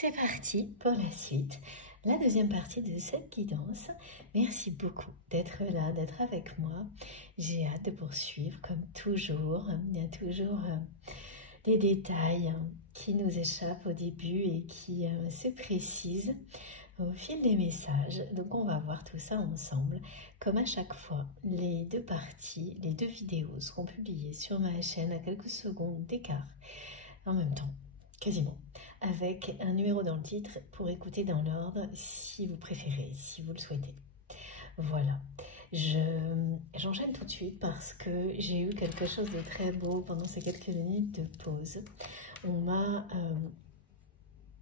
C'est parti pour la suite, la deuxième partie de cette guidance. Merci beaucoup d'être là, d'être avec moi. J'ai hâte de poursuivre comme toujours. Il y a toujours des détails qui nous échappent au début et qui se précisent au fil des messages. Donc on va voir tout ça ensemble. Comme à chaque fois, les deux parties, les deux vidéos seront publiées sur ma chaîne à quelques secondes d'écart en même temps. Quasiment, avec un numéro dans le titre pour écouter dans l'ordre si vous préférez, si vous le souhaitez. Voilà, j'enchaîne tout de suite parce que j'ai eu quelque chose de très beau pendant ces quelques minutes de pause. On m'a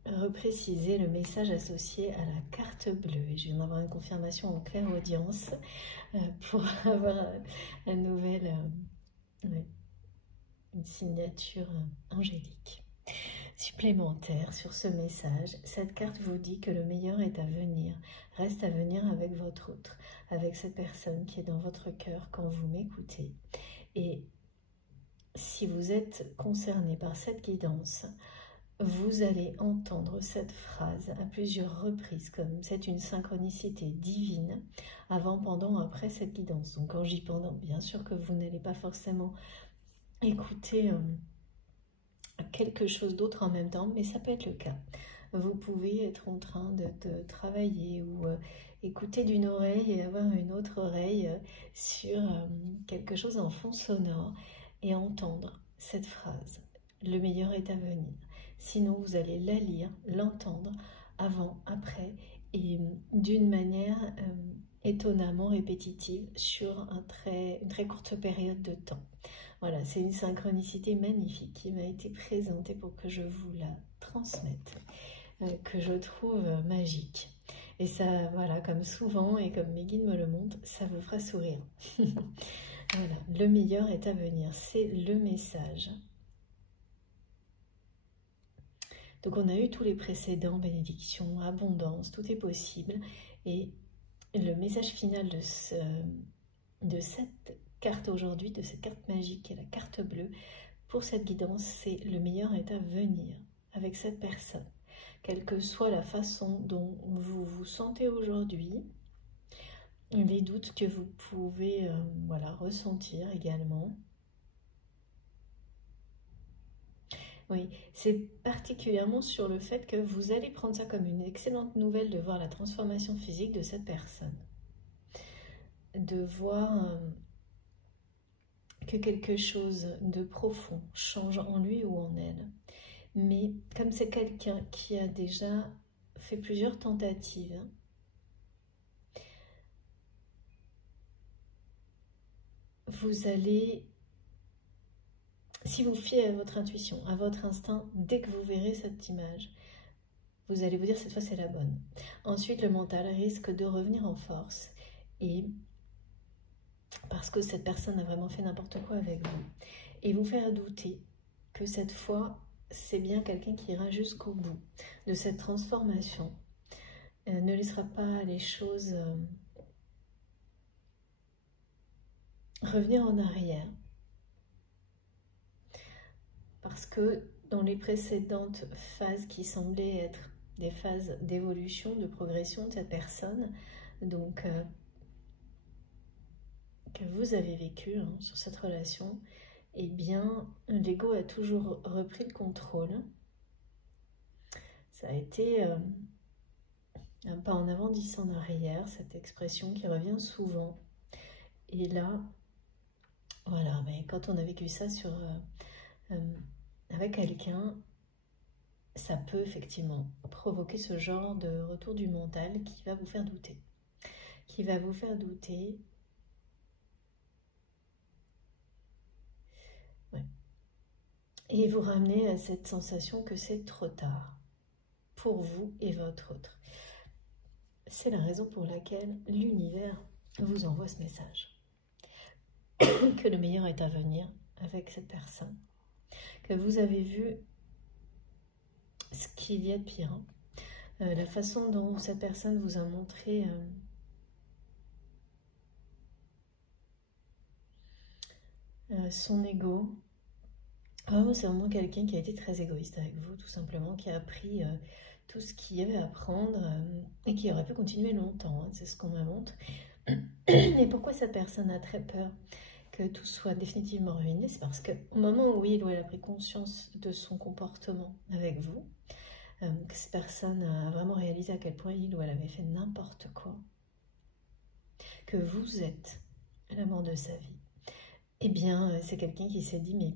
reprécisé le message associé à la carte bleue et je viens d'avoir une confirmation en claire audience pour avoir un nouvel, une signature angélique supplémentaire sur ce message. Cette carte vous dit que le meilleur est à venir, reste à venir avec votre autre, avec cette personne qui est dans votre cœur quand vous m'écoutez. Et si vous êtes concerné par cette guidance, vous allez entendre cette phrase à plusieurs reprises, comme c'est une synchronicité divine, avant, pendant, après cette guidance. Donc quand j'y pendant, bien sûr que vous n'allez pas forcément écouter quelque chose d'autre en même temps, mais ça peut être le cas. Vous pouvez être en train de travailler ou écouter d'une oreille et avoir une autre oreille sur quelque chose en fond sonore et entendre cette phrase. Le meilleur est à venir. Sinon, vous allez la lire, l'entendre avant, après et d'une manière étonnamment répétitive sur une très courte période de temps. Voilà, c'est une synchronicité magnifique qui m'a été présentée pour que je vous la transmette, que je trouve magique. Et ça, voilà, comme souvent et comme mes guides me le montrent, ça vous fera sourire. Voilà, le meilleur est à venir, c'est le message. Donc on a eu tous les précédents, bénédiction, abondance, tout est possible. Et le message final de cette carte aujourd'hui, de cette carte magique qui est la carte bleue, pour cette guidance, c'est le meilleur est à venir avec cette personne. Quelle que soit la façon dont vous vous sentez aujourd'hui, les doutes que vous pouvez voilà, ressentir également. Oui, c'est particulièrement sur le fait que vous allez prendre ça comme une excellente nouvelle de voir la transformation physique de cette personne. De voir que quelque chose de profond change en lui ou en elle. Mais comme c'est quelqu'un qui a déjà fait plusieurs tentatives, vous allez, si vous fiez à votre intuition, à votre instinct, dès que vous verrez cette image, vous allez vous dire cette fois c'est la bonne. Ensuite, le mental risque de revenir en force et parce que cette personne a vraiment fait n'importe quoi avec vous et vous faire douter que cette fois c'est bien quelqu'un qui ira jusqu'au bout de cette transformation, ne laissera pas les choses revenir en arrière. Parce que dans les précédentes phases qui semblaient être des phases d'évolution, de progression de cette personne, donc que vous avez vécu sur cette relation, eh bien, l'ego a toujours repris le contrôle. Ça a été un pas en avant, 10 en arrière, cette expression qui revient souvent. Et là, voilà, mais quand on a vécu ça avec quelqu'un, ça peut effectivement provoquer ce genre de retour du mental qui va vous faire douter. Qui va vous faire douter. Ouais. Et vous ramener à cette sensation que c'est trop tard pour vous et votre autre. C'est la raison pour laquelle l'univers vous envoie ce message. Que le meilleur est à venir avec cette personne. Que vous avez vu ce qu'il y a de pire. La façon dont cette personne vous a montré son ego. Oh, c'est vraiment quelqu'un qui a été très égoïste avec vous, tout simplement, qui a pris tout ce qu'il y avait à prendre et qui aurait pu continuer longtemps, hein, c'est ce qu'on me montre. Et pourquoi cette personne a très peur que tout soit définitivement ruiné? C'est parce qu'au moment où il ou elle a pris conscience de son comportement avec vous, que cette personne a vraiment réalisé à quel point il ou elle avait fait n'importe quoi, que vous êtes l'amant de sa vie, eh bien, c'est quelqu'un qui s'est dit, mais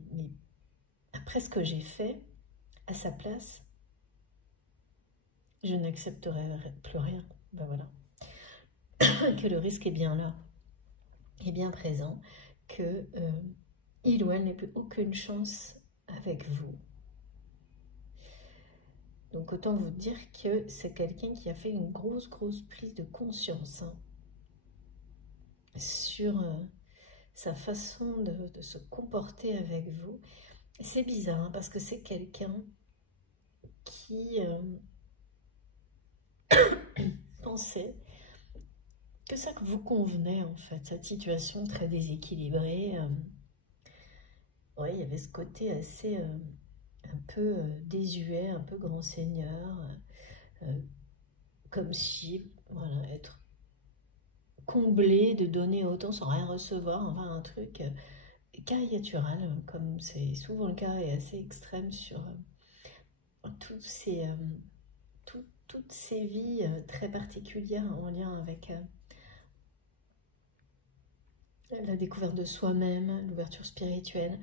après ce que j'ai fait, à sa place, je n'accepterai plus rien. Ben voilà. Que le risque est bien là, est bien présent, que il ou elle n'ait plus aucune chance avec vous. Donc autant vous dire que c'est quelqu'un qui a fait une grosse prise de conscience, hein, sur sa façon de se comporter avec vous. C'est bizarre, hein, parce que c'est quelqu'un qui pensait que ça vous convenait, en fait, cette situation très déséquilibrée. Ouais, il y avait ce côté assez un peu désuet, un peu grand seigneur, comme si, voilà, être comblé de donner autant sans rien recevoir, enfin un truc caricatural, comme c'est souvent le cas et assez extrême sur toutes ces, toutes ces vies très particulières en lien avec la découverte de soi-même, l'ouverture spirituelle.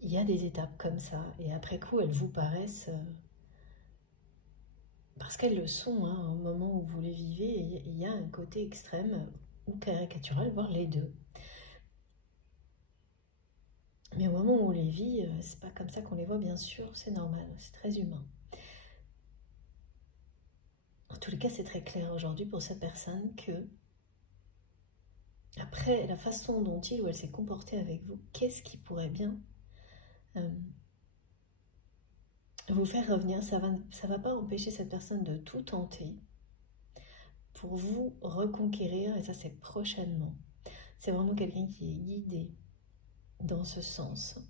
Il y a des étapes comme ça, et après coup, elles vous paraissent, parce qu'elles le sont, hein, au moment où vous les vivez, il y a un côté extrême ou caricatural, voire les deux. Mais au moment où on les vit, c'est pas comme ça qu'on les voit, bien sûr, c'est normal, c'est très humain. En tous les cas, c'est très clair aujourd'hui pour cette personne que, après la façon dont il ou elle s'est comporté avec vous, qu'est-ce qui pourrait bien vous faire revenir? Ça va pas empêcher cette personne de tout tenter pour vous reconquérir, et ça c'est prochainement. C'est vraiment quelqu'un qui est guidé dans ce sens,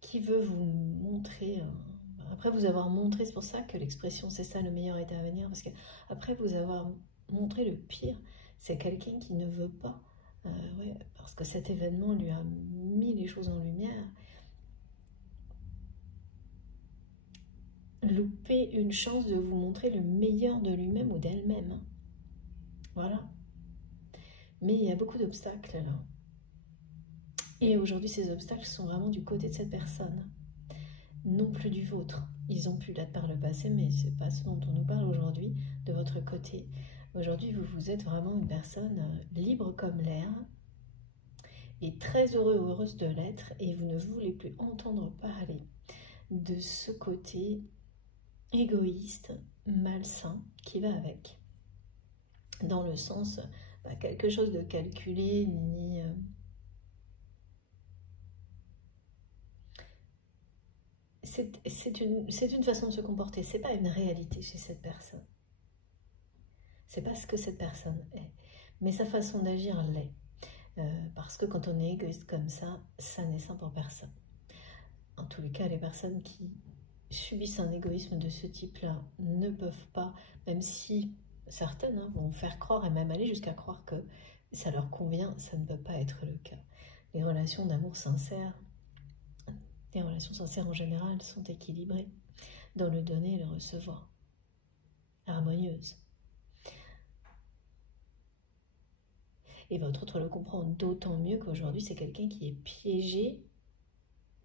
qui veut vous montrer, après vous avoir montré, c'est pour ça que l'expression c'est ça le meilleur est à venir, parce que après vous avoir montré le pire, c'est quelqu'un qui ne veut pas, ouais, parce que cet événement lui a mis les choses en lumière, louper une chance de vous montrer le meilleur de lui-même ou d'elle-même. Voilà. Mais il y a beaucoup d'obstacles là. Et aujourd'hui, ces obstacles sont vraiment du côté de cette personne, non plus du vôtre. Ils ont pu l'être par le passé, mais ce n'est pas ce dont on nous parle aujourd'hui, de votre côté. Aujourd'hui, vous êtes vraiment une personne libre comme l'air, et très heureux ou heureuse de l'être, et vous ne voulez plus entendre parler de ce côté égoïste, malsain, qui va avec. Dans le sens, quelque chose de calculé, ni... c'est une façon de se comporter, c'est pas une réalité chez cette personne. C'est pas ce que cette personne est, mais sa façon d'agir l'est. Parce que quand on est égoïste comme ça n'est sain pour personne. En tous les cas, les personnes qui subissent un égoïsme de ce type-là ne peuvent pas, même si certaines vont faire croire et même aller jusqu'à croire que ça leur convient, ça ne peut pas être le cas. Les relations d'amour sincère, les relations sincères en général sont équilibrées dans le donner et le recevoir, harmonieuses. Et votre autre le comprend d'autant mieux qu'aujourd'hui, c'est quelqu'un qui est piégé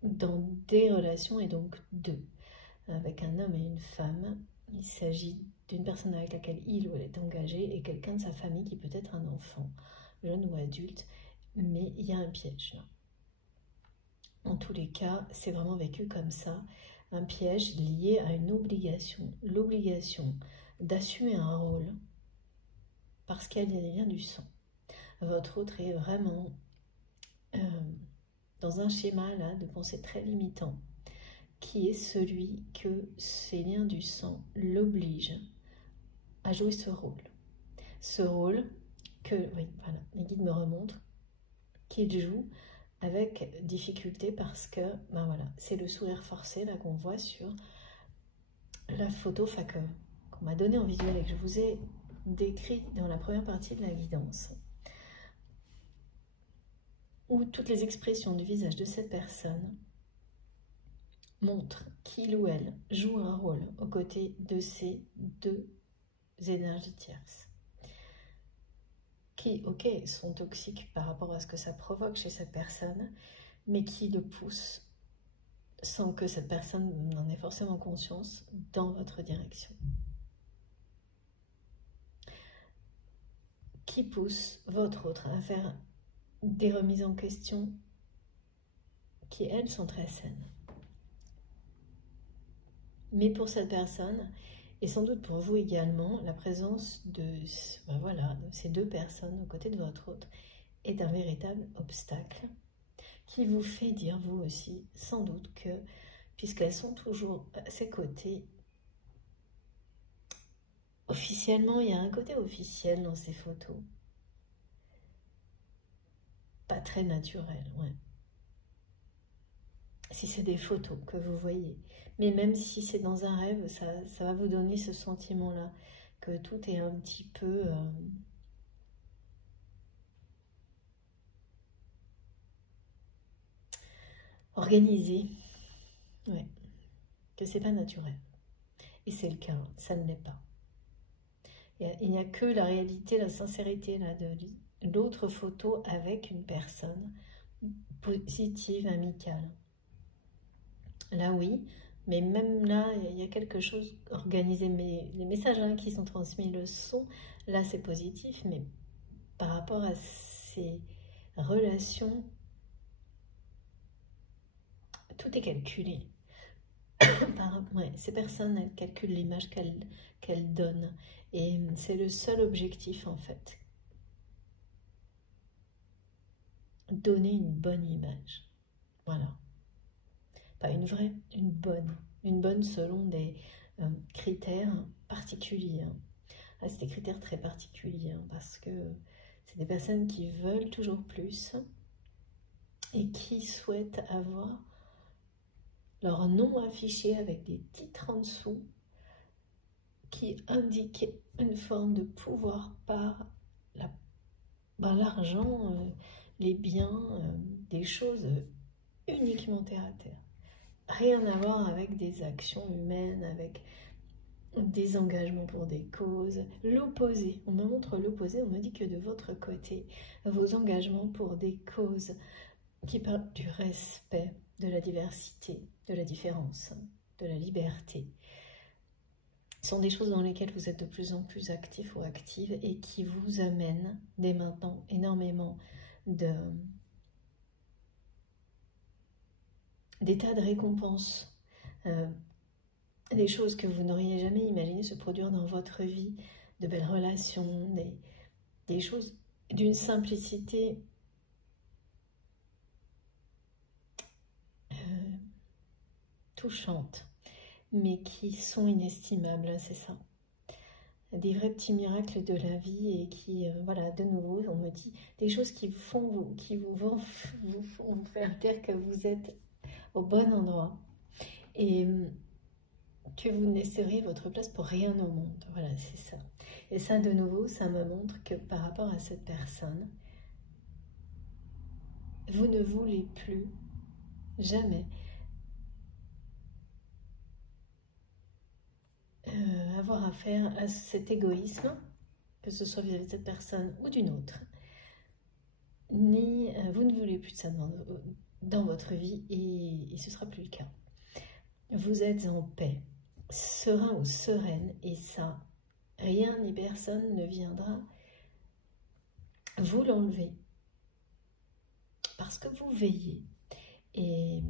dans des relations, et donc deux, avec un homme et une femme. Il s'agit d'une personne avec laquelle il ou elle est engagé et quelqu'un de sa famille qui peut être un enfant, jeune ou adulte, mais il y a un piège là. En tous les cas, c'est vraiment vécu comme ça, un piège lié à une obligation, l'obligation d'assumer un rôle parce qu'il y a des liens du sang. Votre autre est vraiment dans un schéma là de pensée très limitant, qui est celui que ces liens du sang l'obligent à jouer ce rôle. Ce rôle que, oui, voilà, les guides me remontrent, qu'il joue avec difficulté parce que, ben voilà, c'est le sourire forcé là qu'on voit sur la photo qu'on m'a donnée en visuel et que je vous ai décrit dans la première partie de la guidance, où toutes les expressions du visage de cette personne montrent qu'il ou elle joue un rôle aux côtés de ces deux énergies tierces, qui, ok, sont toxiques par rapport à ce que ça provoque chez cette personne, mais qui le poussent, sans que cette personne n'en ait forcément conscience, dans votre direction. Qui pousse votre autre à faire des remises en question qui, elles, sont très saines. Mais pour cette personne, et sans doute pour vous également, la présence de, voilà, de ces deux personnes aux côtés de votre autre est un véritable obstacle qui vous fait dire, vous aussi, sans doute que, puisqu'elles sont toujours à ses côtés, officiellement, il y a un côté officiel dans ces photos. Pas très naturel, ouais. Si c'est des photos que vous voyez. Mais même si c'est dans un rêve, ça va vous donner ce sentiment-là, que tout est un petit peu... organisé. Ouais. Que c'est pas naturel. Et c'est le cas, ça ne l'est pas. Il n'y a que la réalité, la sincérité là, de l'autre photo avec une personne positive, amicale. Là, oui, mais même là, il y a quelque chose organisé. Mais les messages là, qui sont transmis le sont. Là, c'est positif, mais par rapport à ces relations, tout est calculé. Ouais, ces personnes, elles calculent l'image qu'elles donnent. Et c'est le seul objectif, en fait. Donner une bonne image. Voilà. Pas une vraie, une bonne. Une bonne selon des critères particuliers. Ah, c'est des critères très particuliers, parce que c'est des personnes qui veulent toujours plus et qui souhaitent avoir leur nom affiché avec des titres en dessous qui indiquent une forme de pouvoir par l'argent, les biens, des choses uniquement terre à terre. Rien à voir avec des actions humaines, avec des engagements pour des causes. L'opposé, on me montre l'opposé, on me dit que de votre côté, vos engagements pour des causes qui parlent du respect, de la diversité, de la différence, de la liberté, sont des choses dans lesquelles vous êtes de plus en plus actif ou active et qui vous amènent dès maintenant énormément d'états de récompense, des choses que vous n'auriez jamais imaginé se produire dans votre vie, de belles relations, des choses d'une simplicité touchante, mais qui sont inestimables, c'est ça. Des vrais petits miracles de la vie et qui, voilà, de nouveau, on me dit des choses qui vous font faire dire que vous êtes au bon endroit et que vous ne laisserez votre place pour rien au monde. Voilà, c'est ça. Et ça, de nouveau, ça me montre que par rapport à cette personne, vous ne voulez plus jamais avoir affaire à cet égoïsme, que ce soit vis-à-vis de cette personne ou d'une autre, ni vous ne voulez plus de ça dans votre vie et ce ne sera plus le cas. Vous êtes en paix, serein ou sereine, et ça, rien ni personne ne viendra vous l'enlever parce que vous veillez. Et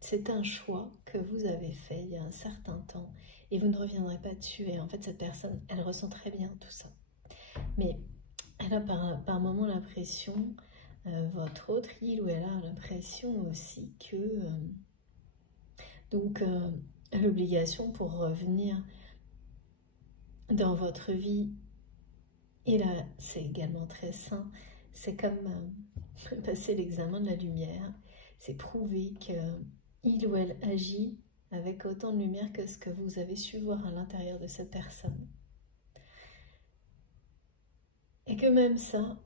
c'est un choix que vous avez fait il y a un certain temps et vous ne reviendrez pas dessus. Et en fait, cette personne, elle ressent très bien tout ça. Mais elle a par moments l'impression, votre autre, il ou elle a l'impression aussi que l'obligation pour revenir dans votre vie, et là c'est également très sain, c'est comme passer l'examen de la lumière, c'est prouver que il ou elle agit avec autant de lumière que ce que vous avez su voir à l'intérieur de cette personne. Et que même ça,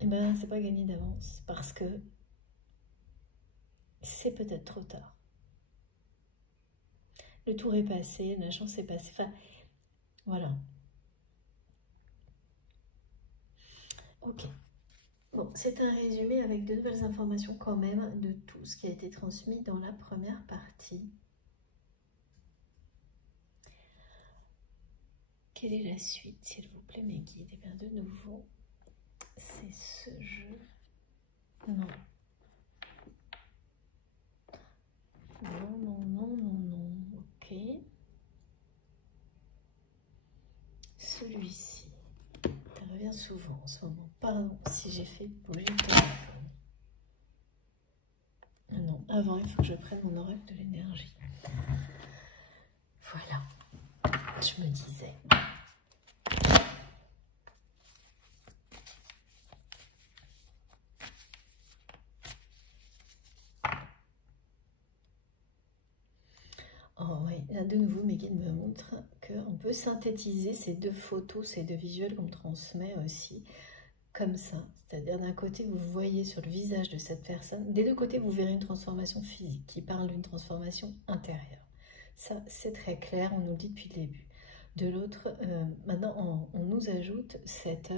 eh ben, c'est pas gagné d'avance, parce que c'est peut-être trop tard. Le tour est passé, la chance est passée, enfin, voilà. Ok. Bon, c'est un résumé avec de nouvelles informations quand même de tout ce qui a été transmis dans la première partie. Quelle est la suite, s'il vous plaît, mes guides? Et bien de nouveau, c'est ce jeu. Non. Non, non, non, non, non. Ok. Celui-ci. Ça revient souvent en ce moment. Pardon si j'ai fait bouger le téléphone. Non, avant, il faut que je prenne mon oracle de l'énergie. Voilà. Je me disais. Oh oui, là de nouveau mes guides me montrent qu'on peut synthétiser ces deux photos, ces deux visuels qu'on transmet aussi comme ça. C'est-à-dire d'un côté vous voyez sur le visage de cette personne, des deux côtés vous verrez une transformation physique qui parle d'une transformation intérieure. Ça c'est très clair, on nous le dit depuis le début. De l'autre, maintenant on nous ajoute cette...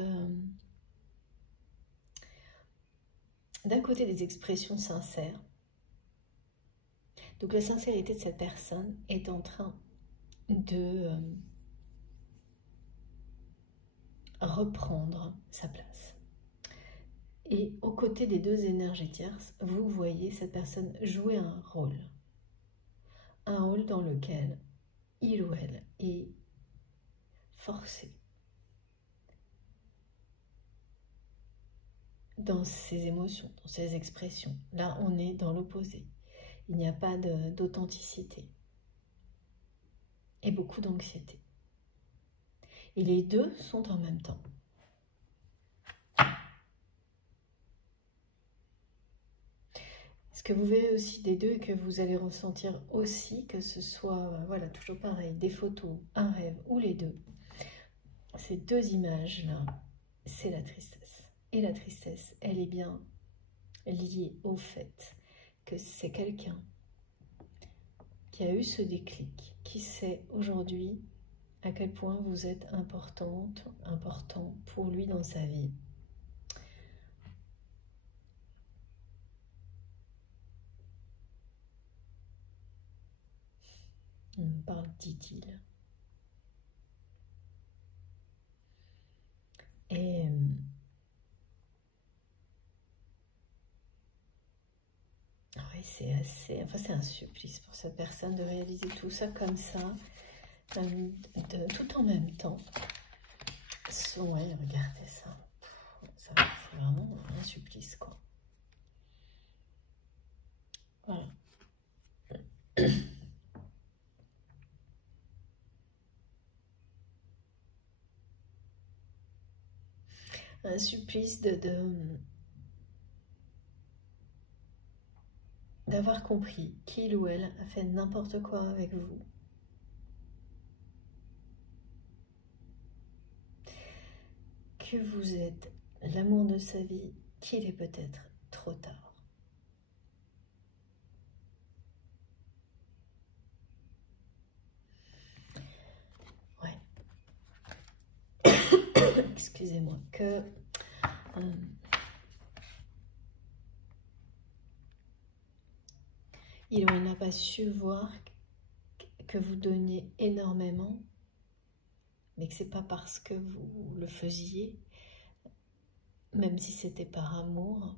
d'un côté des expressions sincères. Donc la sincérité de cette personne est en train de reprendre sa place. Et aux côtés des deux énergies tierces, vous voyez cette personne jouer un rôle. Un rôle dans lequel il ou elle est forcé. Dans ses émotions, dans ses expressions. Là, on est dans l'opposé. Il n'y a pas d'authenticité. Et beaucoup d'anxiété. Et les deux sont en même temps. Ce que vous verrez aussi des deux et que vous allez ressentir aussi, que ce soit, voilà, toujours pareil, des photos, un rêve ou les deux, ces deux images-là, c'est la tristesse. Et la tristesse, elle est bien liée au fait que c'est quelqu'un qui a eu ce déclic, qui sait aujourd'hui à quel point vous êtes important pour lui dans sa vie. On me parle d'idylle. Et oui, c'est assez, enfin c'est un supplice pour cette personne de réaliser tout ça comme ça, tout en même temps. Ouais, regardez ça. Ça c'est vraiment un supplice, quoi. Voilà. Un supplice d'avoir compris qu'il ou elle a fait n'importe quoi avec vous. Que vous êtes l'amour de sa vie, qu'il est peut-être trop tard. Ouais. Excusez-moi. Que... il ou elle n'a pas su voir que vous donniez énormément, mais que c'est pas parce que vous le faisiez, même si c'était par amour,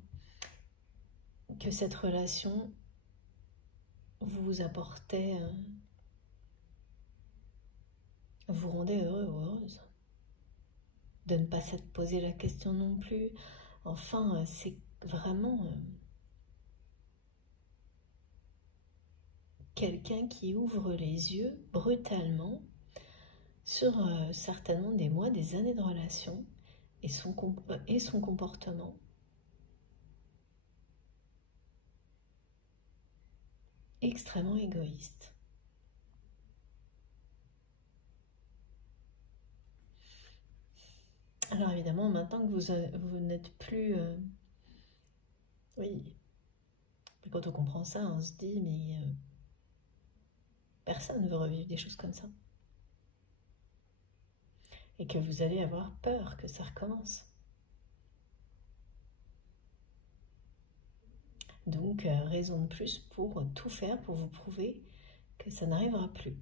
que cette relation vous apportait, vous rendait heureux ou heureuse. De ne pas s'être posé la question non plus. Enfin, c'est vraiment quelqu'un qui ouvre les yeux brutalement sur certainement des mois, des années de relation et son comportement. Extrêmement égoïste. Alors évidemment, maintenant que vous n'êtes plus... oui, quand on comprend ça, on se dit, mais personne ne veut revivre des choses comme ça. Et que vous allez avoir peur que ça recommence. Donc, raison de plus pour tout faire, pour vous prouver que ça n'arrivera plus.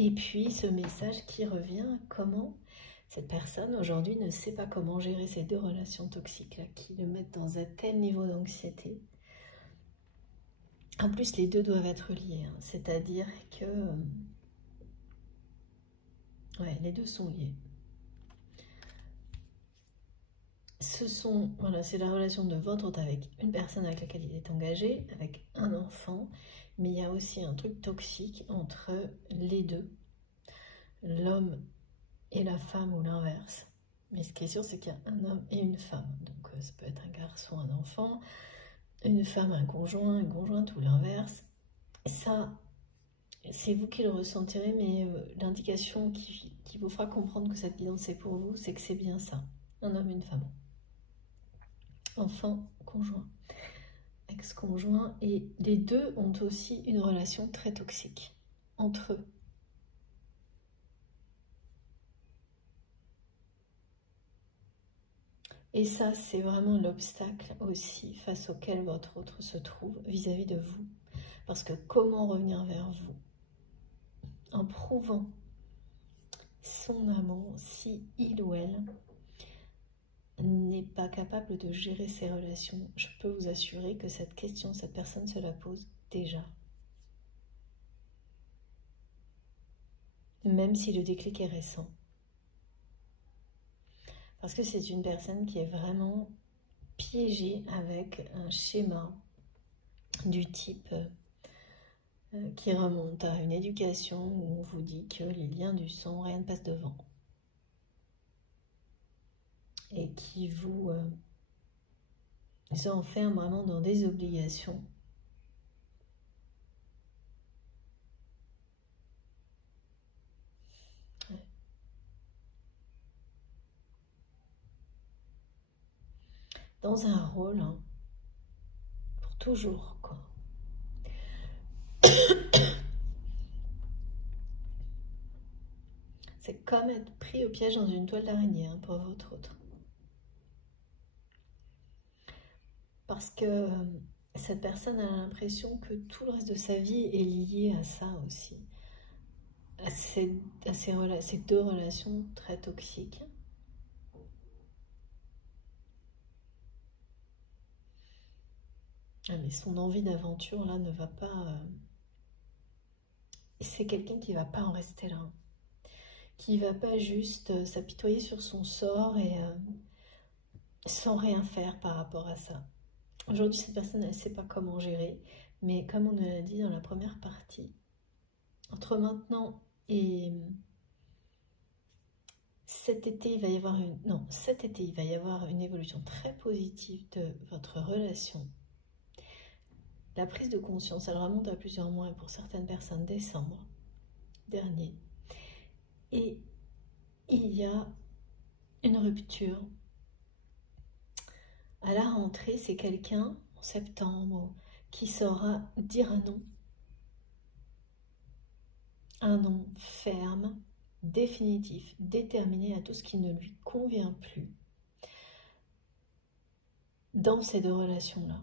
Et puis, ce message qui revient, comment cette personne aujourd'hui ne sait pas comment gérer ces deux relations toxiques-là, qui le mettent dans un tel niveau d'anxiété. En plus, les deux doivent être liés, hein, c'est-à-dire que... ouais, les deux sont liés. Voilà, c'est la relation de votre autre avec une personne avec laquelle il est engagé, avec un enfant, mais il y a aussi un truc toxique entre les deux, l'homme et la femme ou l'inverse. Mais ce qui est sûr, c'est qu'il y a un homme et une femme. Donc ça peut être un garçon, un enfant, une femme, un conjoint, une conjointe ou l'inverse. Ça, c'est vous qui le ressentirez, mais l'indication qui vous fera comprendre que cette guidance est pour vous, c'est que c'est bien ça, un homme et une femme. Enfant, conjoint, ex-conjoint, et les deux ont aussi une relation très toxique entre eux. Et ça, c'est vraiment l'obstacle aussi face auquel votre autre se trouve vis-à-vis de vous. Parce que comment revenir vers vous en prouvant son amant si il ou elle n'est pas capable de gérer ses relations? Je peux vous assurer que cette question, cette personne se la pose déjà. Même si le déclic est récent. Parce que c'est une personne qui est vraiment piégée avec un schéma du type qui remonte à une éducation où on vous dit que les liens du sang, rien ne passe devant. Et qui vous enferme vraiment dans des obligations. Ouais. Dans un rôle, hein, pour toujours, quoi. C'est comme être pris au piège dans une toile d'araignée, hein, pour votre autre. Parce que cette personne a l'impression que tout le reste de sa vie est lié à ça aussi. À ces deux relations très toxiques. Ah, mais son envie d'aventure, là, ne va pas... C'est quelqu'un qui ne va pas en rester là. Qui ne va pas juste s'apitoyer sur son sort et sans rien faire par rapport à ça. Aujourd'hui, cette personne, elle ne sait pas comment gérer. Mais comme on l'a dit dans la première partie, entre maintenant et... cet été, il va y avoir une évolution très positive de votre relation. La prise de conscience, elle remonte à plusieurs mois, et pour certaines personnes, décembre dernier. Et il y a une rupture. À la rentrée, c'est quelqu'un, en septembre, qui saura dire un non. Un non ferme, définitif, déterminé à tout ce qui ne lui convient plus dans ces deux relations-là.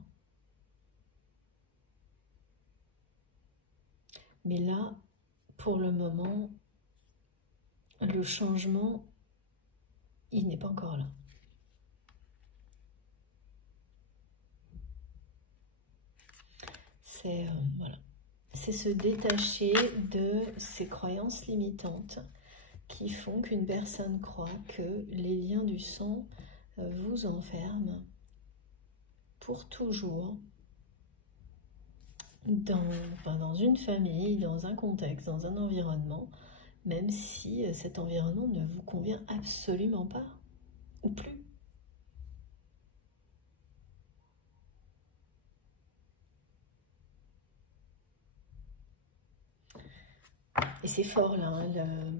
Mais là, pour le moment, le changement, il n'est pas encore là. C'est voilà. C'est se détacher de ces croyances limitantes qui font qu'une personne croit que les liens du sang vous enferment pour toujours dans une famille, dans un contexte, dans un environnement, même si cet environnement ne vous convient absolument pas, ou plus. Et c'est fort là, hein,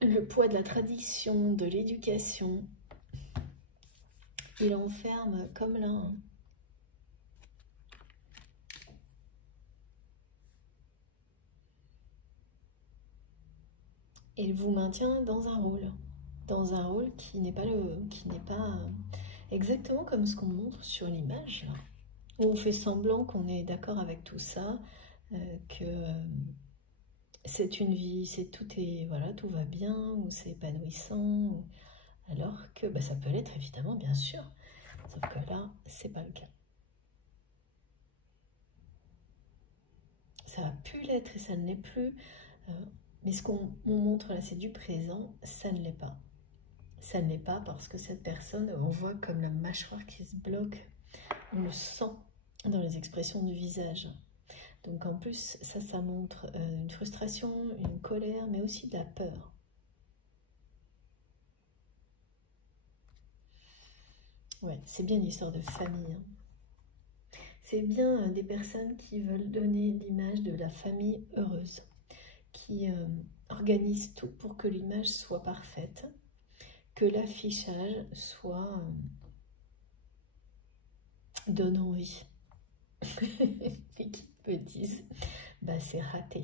le poids de la tradition, de l'éducation, il enferme comme là. Hein. Et il vous maintient dans un rôle qui n'est pas exactement comme ce qu'on montre sur l'image là, où on fait semblant qu'on est d'accord avec tout ça, que c'est une vie, voilà, tout va bien, ou c'est épanouissant, alors que bah, ça peut l'être évidemment, bien sûr, sauf que là, c'est pas le cas. Ça a pu l'être et ça ne l'est plus, mais ce qu'on montre là, c'est du présent, ça ne l'est pas. Ça ne l'est pas parce que cette personne, on voit comme la mâchoire qui se bloque, on le sent dans les expressions du visage. Donc en plus, ça montre une frustration, une colère, mais aussi de la peur. Ouais, c'est bien une histoire de famille. Hein. C'est bien des personnes qui veulent donner l'image de la famille heureuse, qui organisent tout pour que l'image soit parfaite, que l'affichage soit donne envie. Et qui me disent, bah c'est raté.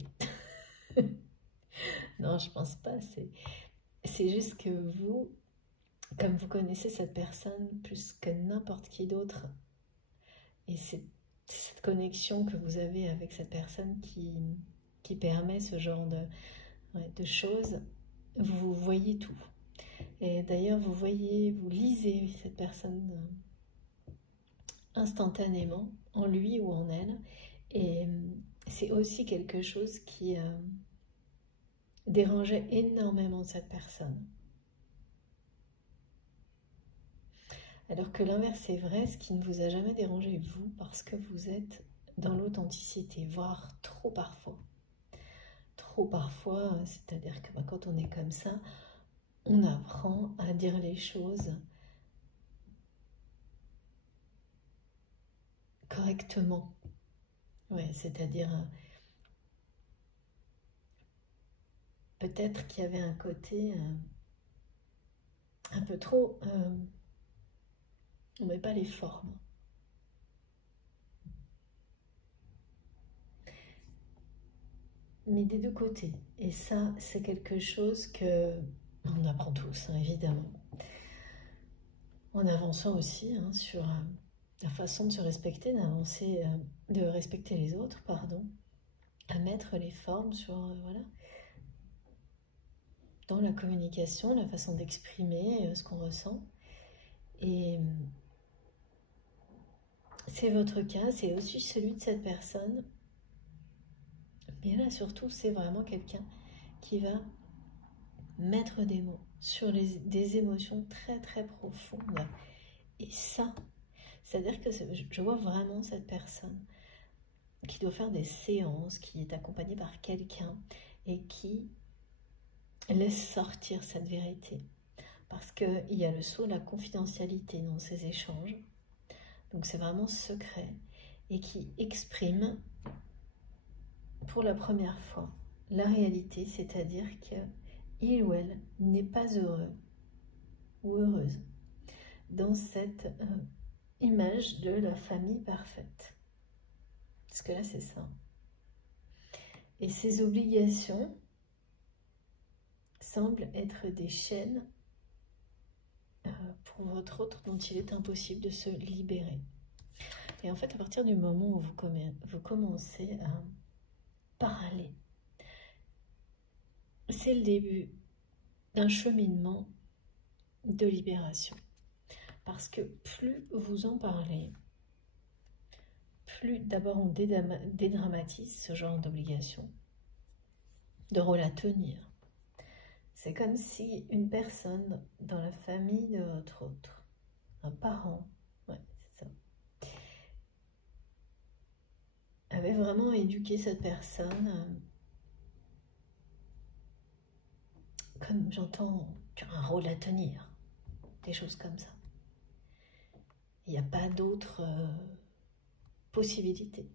Non, je pense pas. C'est juste que vous, comme vous connaissez cette personne plus que n'importe qui d'autre, et c'est cette connexion que vous avez avec cette personne qui permet ce genre de choses, vous voyez tout. Et d'ailleurs, vous lisez cette personne instantanément, en lui ou en elle, et c'est aussi quelque chose qui dérangeait énormément cette personne. Alors que l'inverse est vrai, ce qui ne vous a jamais dérangé vous, parce que vous êtes dans l'authenticité, voire trop parfois. Trop parfois, c'est-à-dire que quand on est comme ça, on apprend à dire les choses correctement. Ouais, c'est-à-dire peut-être qu'il y avait un côté un peu trop... on ne met pas les formes. Mais des deux côtés. Et ça, c'est quelque chose que on apprend tous, hein, évidemment. En avançant aussi hein, sur la façon de se respecter, de respecter les autres, pardon, à mettre les formes sur, voilà, dans la communication, la façon d'exprimer ce qu'on ressent. Et c'est votre cas, c'est aussi celui de cette personne. Mais là, surtout, c'est vraiment quelqu'un qui va mettre des mots sur des émotions très très profondes. Et ça, c'est-à-dire que je vois vraiment cette personne qui doit faire des séances, qui est accompagnée par quelqu'un et qui laisse sortir cette vérité. Parce qu'il y a le saut de la confidentialité dans ces échanges. Donc c'est vraiment secret et qui exprime pour la première fois la réalité, c'est-à-dire qu'il ou elle n'est pas heureux ou heureuse dans cette image de la famille parfaite. Parce que là, c'est ça. Et ces obligations semblent être des chaînes pour votre autre dont il est impossible de se libérer. Et en fait, à partir du moment où vous commencez à parler, c'est le début d'un cheminement de libération. Parce que plus vous en parlez, plus d'abord on dédramatise ce genre d'obligation, de rôle à tenir. C'est comme si une personne dans la famille de votre autre, un parent, ouais, c'est ça, avait vraiment éduqué cette personne comme j'entends, tu as un rôle à tenir, des choses comme ça. Il n'y a pas d'autre possibilité.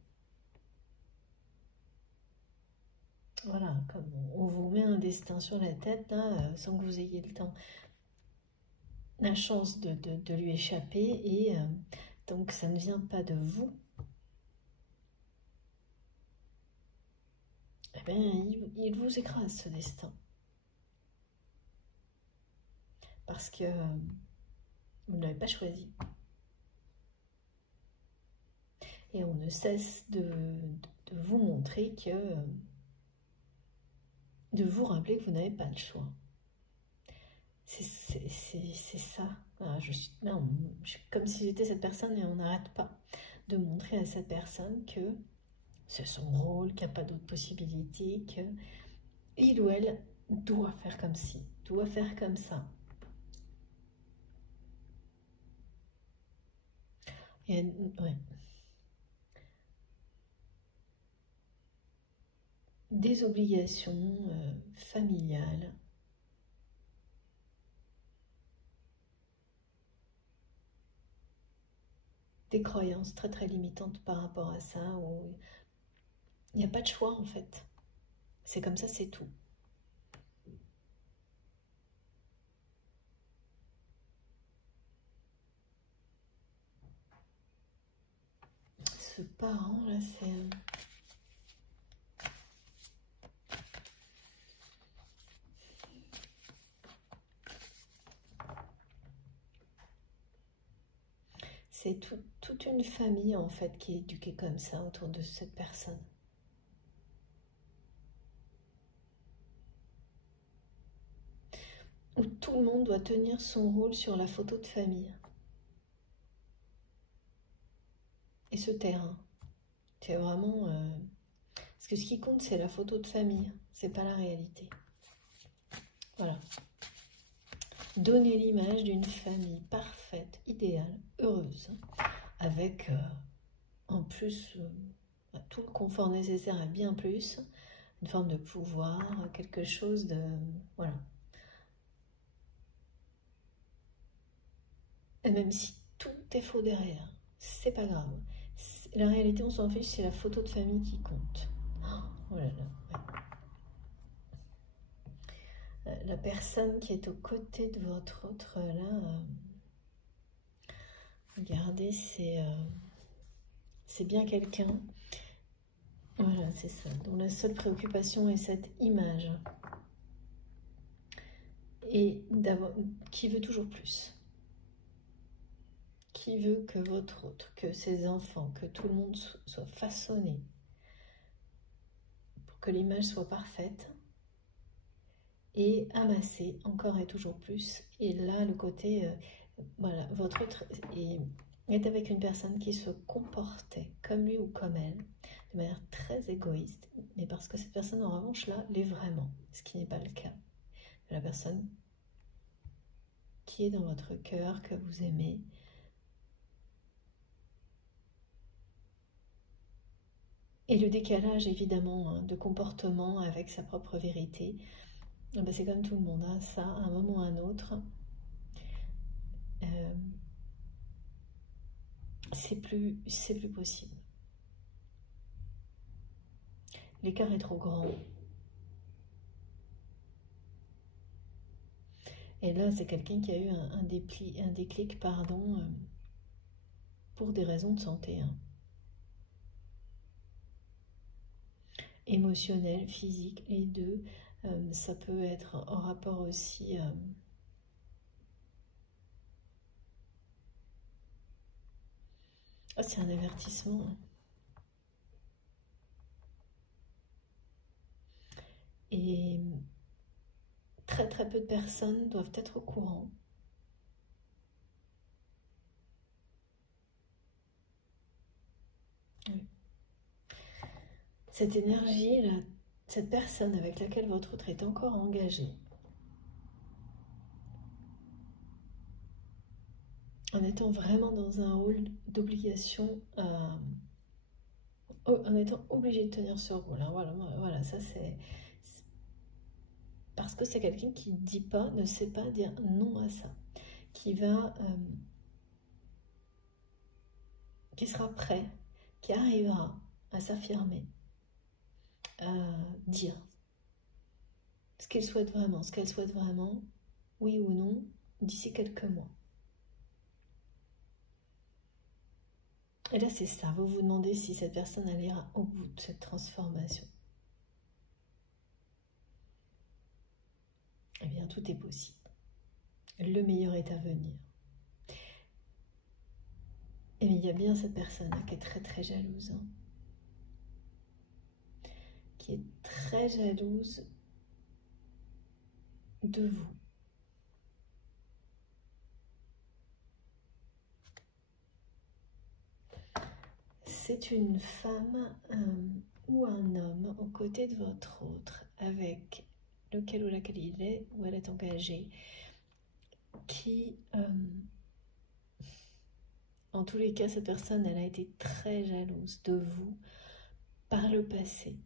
Voilà, comme on vous met un destin sur la tête, là, sans que vous ayez le temps, la chance de lui échapper, et donc ça ne vient pas de vous, eh bien, il vous écrase ce destin. Parce que vous ne l'avez pas choisi. Et on ne cesse de vous montrer que, de vous rappeler que vous n'avez pas le choix. C'est ça. Voilà, je suis comme si j'étais cette personne, et on n'arrête pas de montrer à cette personne que c'est son rôle, qu'il n'y a pas d'autre possibilité, que il ou elle doit faire comme ci, doit faire comme ça. Et, ouais. Des obligations familiales, des croyances très très limitantes par rapport à ça, où il n'y a pas de choix en fait. C'est comme ça, c'est tout. Ce parent là, c'est toute une famille en fait qui est éduquée comme ça autour de cette personne. Où tout le monde doit tenir son rôle sur la photo de famille. Et se taire. Hein. C'est vraiment... Parce que ce qui compte, c'est la photo de famille. C'est pas la réalité. Voilà. Donner l'image d'une famille parfaite, idéale, heureuse. Avec, en plus, tout le confort nécessaire et bien plus. Une forme de pouvoir, quelque chose de... Voilà. Et même si tout est faux derrière, c'est pas grave. La réalité, on s'en fiche, c'est la photo de famille qui compte. Oh là là, ouais. La personne qui est aux côtés de votre autre, là, regardez, c'est bien quelqu'un. Voilà, c'est ça. Dont la seule préoccupation est cette image. Et qui veut toujours plus. Qui veut que votre autre, que ses enfants, que tout le monde soit façonné pour que l'image soit parfaite et amassé encore et toujours plus. Et là, le côté, voilà, votre autre est avec une personne qui se comportait comme lui ou comme elle, de manière très égoïste, mais parce que cette personne, en revanche, là, l'est vraiment, ce qui n'est pas le cas. La personne qui est dans votre cœur, que vous aimez, et le décalage, évidemment, hein, de comportement avec sa propre vérité, ben c'est comme tout le monde, hein, ça, à un moment ou à un autre, c'est plus possible. L'écart est trop grand. Et là, c'est quelqu'un qui a eu un déclic, pardon, pour des raisons de santé. Hein. Émotionnel, physique, les deux. Ça peut être en rapport aussi... Oh, c'est un avertissement. Hein. Et très très peu de personnes doivent être au courant. Oui. Cette énergie, là, cette personne avec laquelle votre autre est encore engagé, en étant vraiment dans un rôle d'obligation, en étant obligé de tenir ce rôle. Hein, voilà, ça c'est... Parce que c'est quelqu'un qui dit pas, ne sait pas dire non à ça, qui va... qui sera prêt, qui arrivera à s'affirmer, à dire ce qu'il souhaite vraiment, ce qu'elle souhaite vraiment, oui ou non, d'ici quelques mois. Et là, c'est ça, vous vous demandez si cette personne elle ira au bout de cette transformation. Eh bien, tout est possible. Le meilleur est à venir. Et il y a bien cette personne-là qui est très très jalouse. Hein, qui est très jalouse de vous. C'est une femme ou un homme aux côtés de votre autre, avec lequel ou laquelle il est ou elle est engagée, qui, en tous les cas, cette personne, elle a été très jalouse de vous par le passé.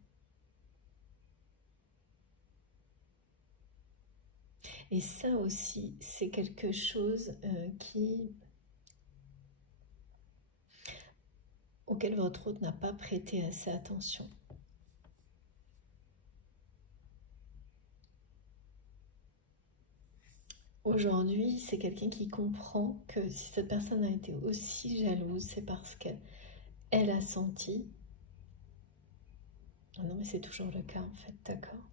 Et ça aussi, c'est quelque chose auquel votre autre n'a pas prêté assez attention. Aujourd'hui, c'est quelqu'un qui comprend que si cette personne a été aussi jalouse, c'est parce qu'elle a senti... Ah non, mais c'est toujours le cas en fait, d'accord.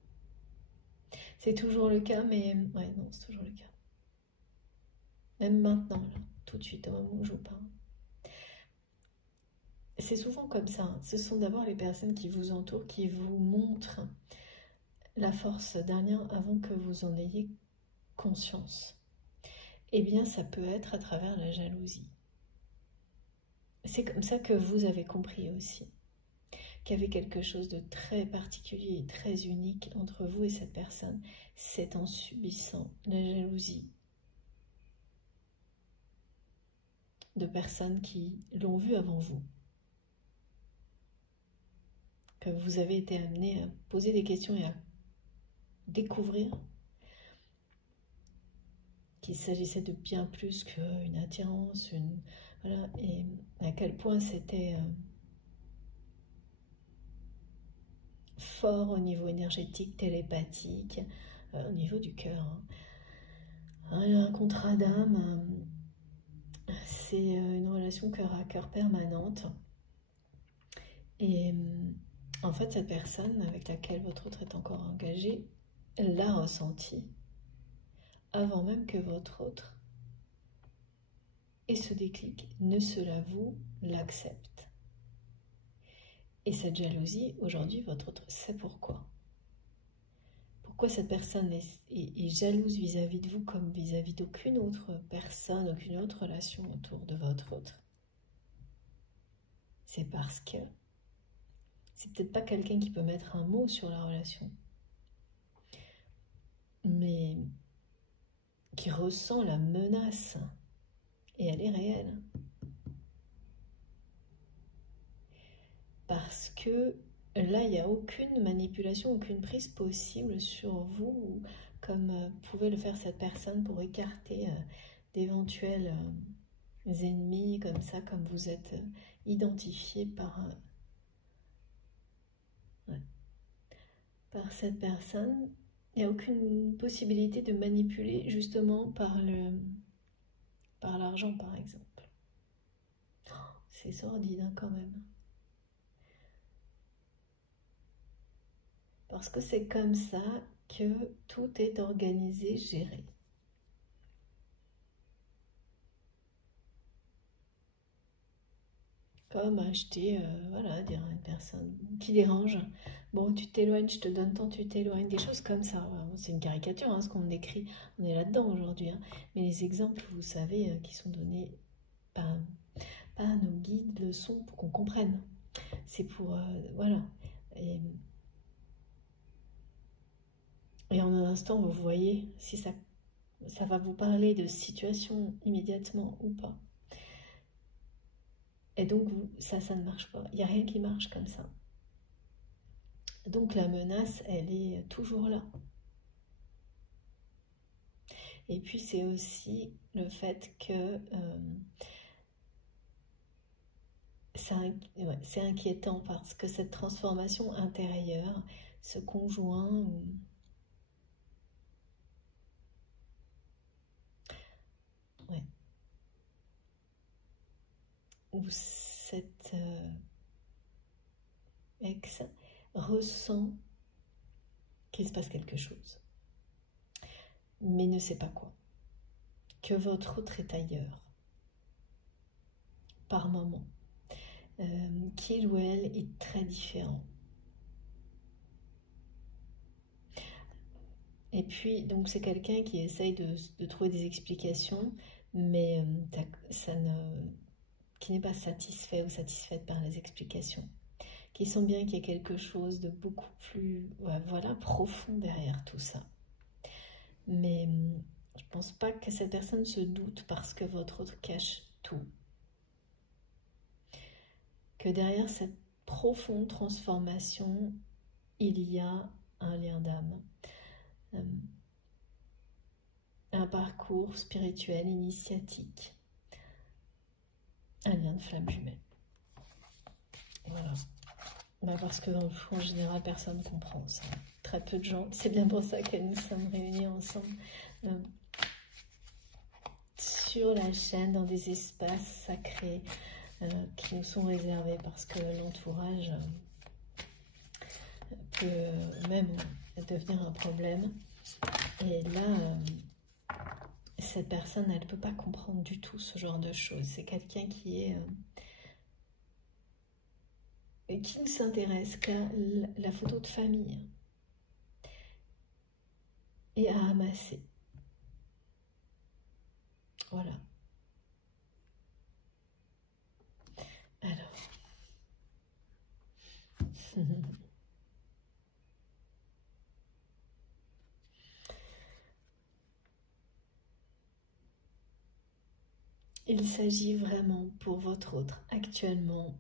C'est toujours le cas, mais... Ouais, non, c'est toujours le cas. Même maintenant, là, tout de suite, au moment où je vous parle. C'est souvent comme ça. Hein. Ce sont d'abord les personnes qui vous entourent, qui vous montrent la force d'un lien avant que vous en ayez conscience. Eh bien, ça peut être à travers la jalousie. C'est comme ça que vous avez compris aussi qu'il y avait quelque chose de très particulier et très unique entre vous et cette personne. C'est en subissant la jalousie de personnes qui l'ont vu avant vous que vous avez été amené à poser des questions et à découvrir qu'il s'agissait de bien plus qu'une attirance, voilà, et à quel point c'était fort au niveau énergétique, télépathique, au niveau du cœur. Hein. Un contrat d'âme, c'est une relation cœur à cœur permanente. Et en fait, cette personne avec laquelle votre autre est encore engagé l'a ressenti avant même que votre autre ait ce déclic, ne se l'avoue, l'accepte. Et cette jalousie, aujourd'hui, votre autre sait pourquoi. Pourquoi cette personne est jalouse vis-à-vis de vous comme vis-à-vis d'aucune autre personne, aucune autre relation autour de votre autre. C'est parce que c'est peut-être pas quelqu'un qui peut mettre un mot sur la relation, mais qui ressent la menace, et elle est réelle. Parce que là, il n'y a aucune manipulation, aucune prise possible sur vous, comme pouvait le faire cette personne pour écarter d'éventuels ennemis, comme ça, comme vous êtes identifié par cette personne. Il n'y a aucune possibilité de manipuler justement par l'argent, par exemple. C'est sordide hein, quand même. Parce que c'est comme ça que tout est organisé, géré. Comme acheter, voilà, dire à une personne qui dérange, bon, tu t'éloignes, je te donne tant, tu t'éloignes, des choses comme ça. C'est une caricature, hein, ce qu'on décrit, on est là-dedans aujourd'hui. Hein. Mais les exemples, vous savez, qui sont donnés par nos guides, leçons pour qu'on comprenne. C'est pour, voilà. Et en un instant, vous voyez si ça va vous parler de situation immédiatement ou pas. Et donc, ça ne marche pas. Il n'y a rien qui marche comme ça. Donc, la menace, elle est toujours là. Et puis, c'est aussi le fait que c'est inquiétant parce que cette transformation intérieure, ce conjoint ou cet ex ressent qu'il se passe quelque chose, mais ne sait pas quoi, que votre autre est ailleurs, par moment, qu'il ou elle est très différent. Et puis, donc c'est quelqu'un qui essaye de trouver des explications, mais qui n'est pas satisfait ou satisfaite par les explications, qui sent bien qu'il y a quelque chose de beaucoup plus voilà, profond derrière tout ça. Mais je ne pense pas que cette personne se doute parce que votre autre cache tout. Que derrière cette profonde transformation, il y a un lien d'âme. Un parcours spirituel, initiatique, un lien de flamme jumelle. Voilà. Parce que en général, personne ne comprend ça. Très peu de gens. C'est bien pour ça que nous sommes réunis ensemble sur la chaîne, dans des espaces sacrés qui nous sont réservés, parce que l'entourage peut même devenir un problème. Et là, cette personne, elle ne peut pas comprendre du tout ce genre de choses. C'est quelqu'un qui ne s'intéresse qu'à la photo de famille et à amasser. Voilà. Alors. Il s'agit vraiment pour votre autre actuellement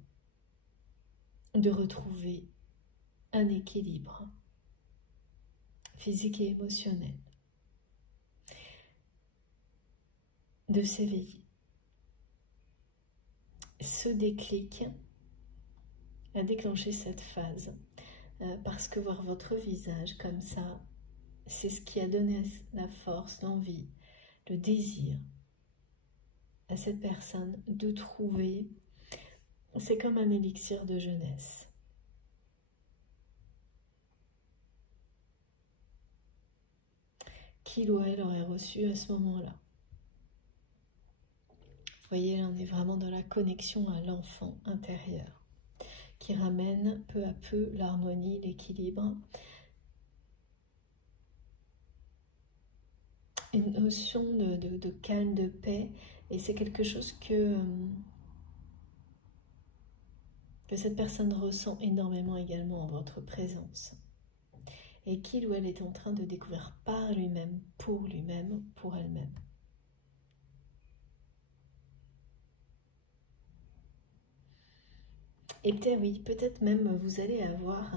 de retrouver un équilibre physique et émotionnel, de s'éveiller. Ce déclic a déclenché cette phase parce que voir votre visage comme ça, c'est ce qui a donné la force, l'envie, le désir à cette personne de trouver. C'est comme un élixir de jeunesse. Qu'il ou elle aurait reçu à ce moment-là. Vous voyez, là, on est vraiment dans la connexion à l'enfant intérieur, qui ramène peu à peu l'harmonie, l'équilibre. Une notion de calme, de paix, et c'est quelque chose que cette personne ressent énormément également en votre présence. Et qu'il ou elle est en train de découvrir par lui-même, pour elle-même. Et peut-être, oui, peut-être même vous allez avoir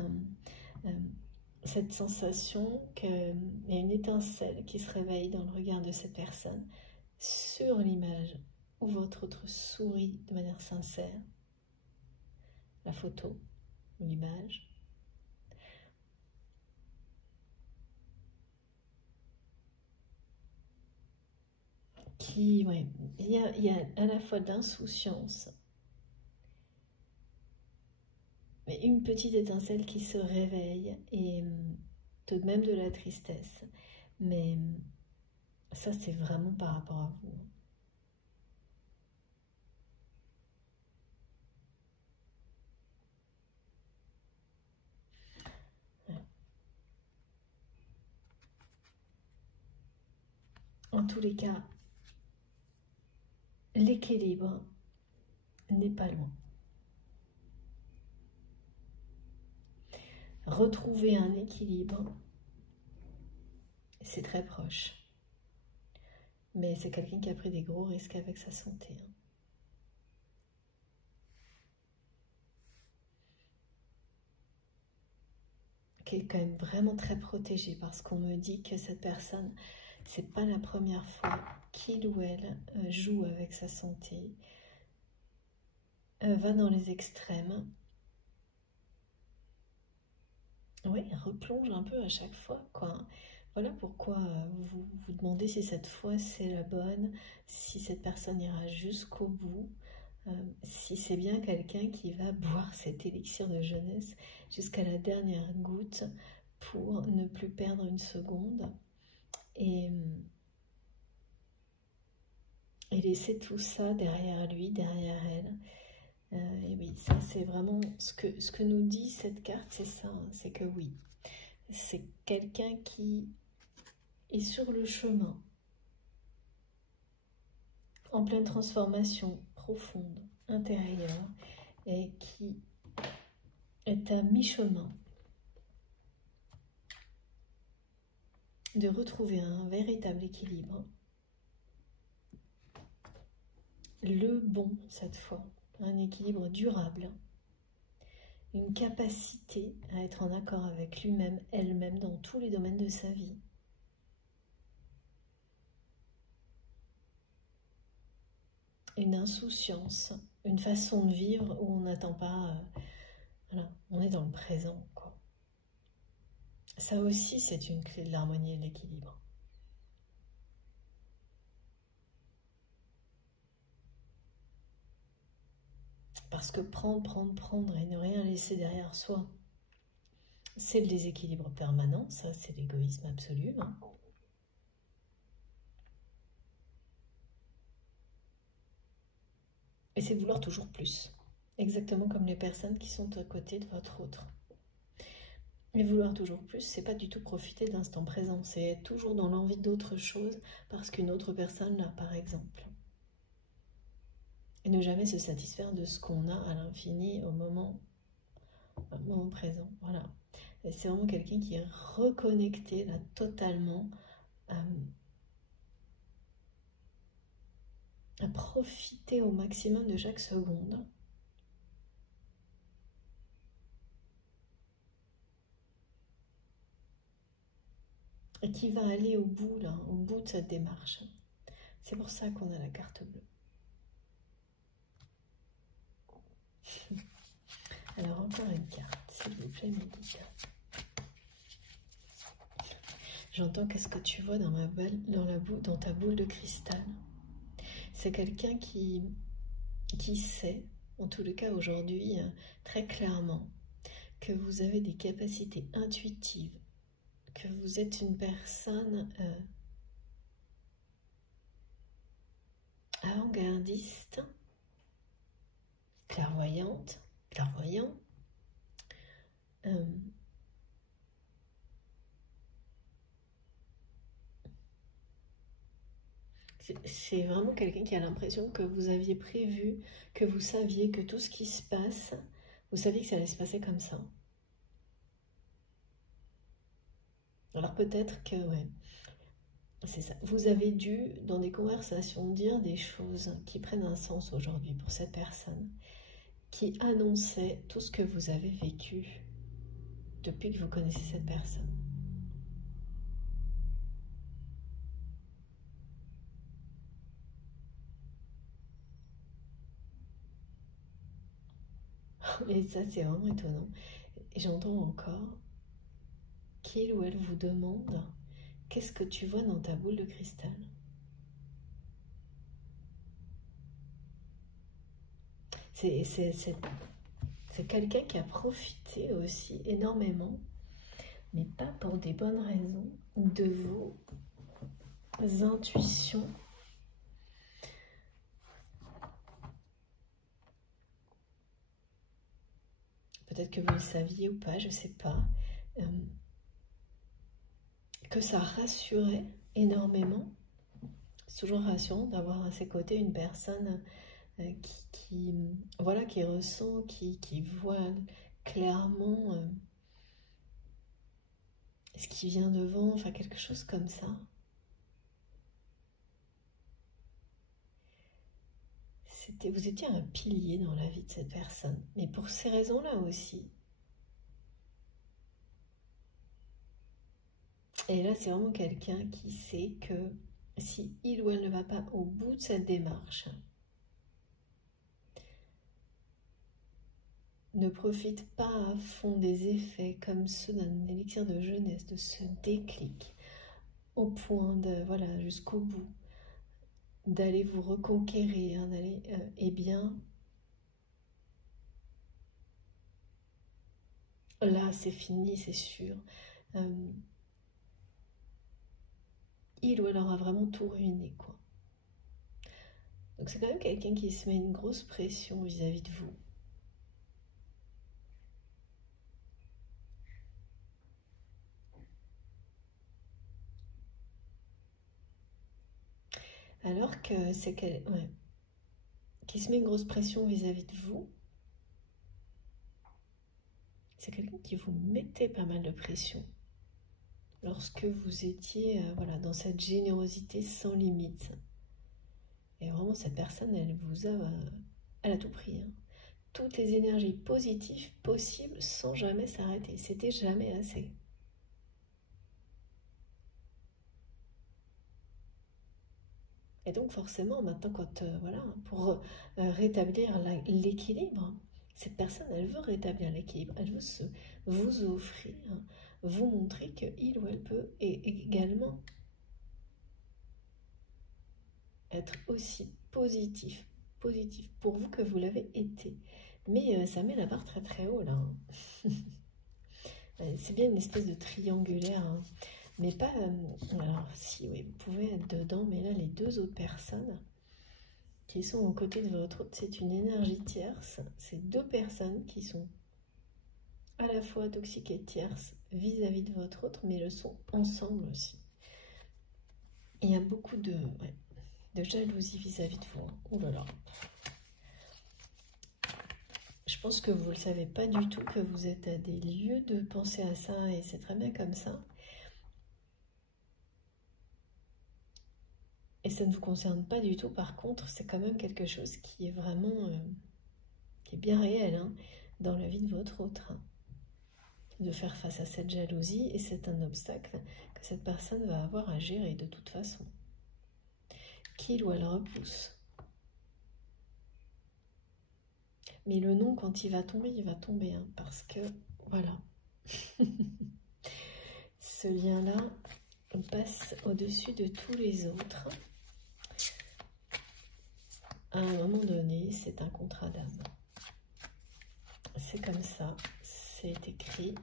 cette sensation qu'il y a une étincelle qui se réveille dans le regard de cette personne sur l'image où votre autre sourit de manière sincère, la photo, l'image. Ouais, il y a à la fois d'insouciance, mais une petite étincelle qui se réveille, et tout de même de la tristesse. Mais ça, c'est vraiment par rapport à vous. Ouais. En tous les cas, l'équilibre n'est pas loin. Retrouver un équilibre, c'est très proche. Mais c'est quelqu'un qui a pris des gros risques avec sa santé. Qui est quand même vraiment très protégé, parce qu'on me dit que cette personne, c'est pas la première fois qu'il ou elle joue avec sa santé, va dans les extrêmes. Oui, replonge un peu à chaque fois, quoi. Voilà pourquoi vous vous demandez si cette fois c'est la bonne, si cette personne ira jusqu'au bout. si c'est bien quelqu'un qui va boire cet élixir de jeunesse jusqu'à la dernière goutte pour ne plus perdre une seconde et laisser tout ça derrière lui, derrière elle. Et oui, ça c'est vraiment ce que nous dit cette carte, c'est ça, hein, c'est que oui, c'est quelqu'un qui est sur le chemin, en pleine transformation profonde, intérieure, et qui est à mi-chemin de retrouver un véritable équilibre, le bon cette fois, un équilibre durable, une capacité à être en accord avec lui-même, elle-même, dans tous les domaines de sa vie. Une insouciance, une façon de vivre où on n'attend pas, voilà, on est dans le présent, quoi. Ça aussi, c'est une clé de l'harmonie et de l'équilibre. Parce que prendre et ne rien laisser derrière soi, c'est le déséquilibre permanent, ça c'est l'égoïsme absolu. Hein. Et c'est vouloir toujours plus, exactement comme les personnes qui sont à côté de votre autre. Et vouloir toujours plus, c'est pas du tout profiter de l'instant présent, c'est être toujours dans l'envie d'autre chose parce qu'une autre personne l'a, par exemple. Et ne jamais se satisfaire de ce qu'on a à l'infini au moment présent. Voilà. C'est vraiment quelqu'un qui est reconnecté là totalement à profiter au maximum de chaque seconde. Et qui va aller au bout, là, au bout de cette démarche. C'est pour ça qu'on a la carte bleue. Alors encore une carte, s'il vous plaît, médite. J'entends qu'est-ce que tu vois dans ta boule de cristal. C'est quelqu'un qui sait, en tout cas aujourd'hui, très clairement, que vous avez des capacités intuitives, que vous êtes une personne avant-gardiste, clairvoyante, clairvoyant. C'est vraiment quelqu'un qui a l'impression que vous aviez prévu, que vous saviez que tout ce qui se passe, vous saviez que ça allait se passer comme ça. Alors peut-être que, ouais, c'est ça. Vous avez dû, dans des conversations, dire des choses qui prennent un sens aujourd'hui pour cette personne, qui annonçaient tout ce que vous avez vécu depuis que vous connaissez cette personne. Et ça, c'est vraiment étonnant. Et j'entends encore qu'il ou elle vous demande « Qu'est-ce que tu vois dans ta boule de cristal ?» C'est quelqu'un qui a profité aussi énormément, mais pas pour des bonnes raisons, de vos intuitions. Peut-être que vous le saviez ou pas, je ne sais pas. Que ça rassurait énormément. C'est toujours rassurant d'avoir à ses côtés une personne voilà, qui ressent, qui voit clairement ce qui vient devant, enfin quelque chose comme ça. Vous étiez un pilier dans la vie de cette personne, mais pour ces raisons-là aussi. Et là, c'est vraiment quelqu'un qui sait que si il ou elle ne va pas au bout de cette démarche, ne profite pas à fond des effets comme ceux d'un élixir de jeunesse, de ce déclic, au point de, voilà, jusqu'au bout, d'aller vous reconquérir, eh bien, là c'est fini, c'est sûr. Il ou elle aura vraiment tout ruiné, quoi. Donc c'est quand même quelqu'un qui se met une grosse pression vis-à-vis de vous. Alors que c'est qui se met une grosse pression vis-à-vis de vous. C'est quelqu'un qui vous mettait pas mal de pression lorsque vous étiez voilà, dans cette générosité sans limite. Et vraiment, cette personne, elle a tout pris. Hein. Toutes les énergies positives possibles sans jamais s'arrêter. C'était jamais assez. Et donc forcément, maintenant, voilà, pour rétablir l'équilibre, cette personne, elle veut rétablir l'équilibre. Elle veut vous offrir, vous montrer qu'il ou elle peut également être aussi positif pour vous que vous l'avez été. Mais ça met la barre très très haut là. Hein. C'est bien une espèce de triangulaire, hein. Mais pas... alors si, oui, vous pouvez être dedans, mais là les deux autres personnes qui sont aux côtés de votre autre, c'est une énergie tierce. C'est deux personnes qui sont à la fois toxiques et tierces vis-à-vis de votre autre, mais le sont ensemble aussi. Il y a beaucoup de jalousie vis-à-vis de vous. Oh là là. Je pense que vous ne le savez pas du tout, que vous êtes à des lieux de penser à ça, et c'est très bien comme ça. Et ça ne vous concerne pas du tout, par contre, c'est quand même quelque chose qui est vraiment, qui est bien réel, hein, dans la vie de votre autre. Hein. De faire face à cette jalousie, et c'est un obstacle que cette personne va avoir à gérer de toute façon. Qu'il ou elle repousse. Mais le non, quand il va tomber, hein, parce que, voilà. Ce lien-là passe au-dessus de tous les autres. À un moment donné, c'est un contrat d'âme. C'est comme ça, c'est écrit.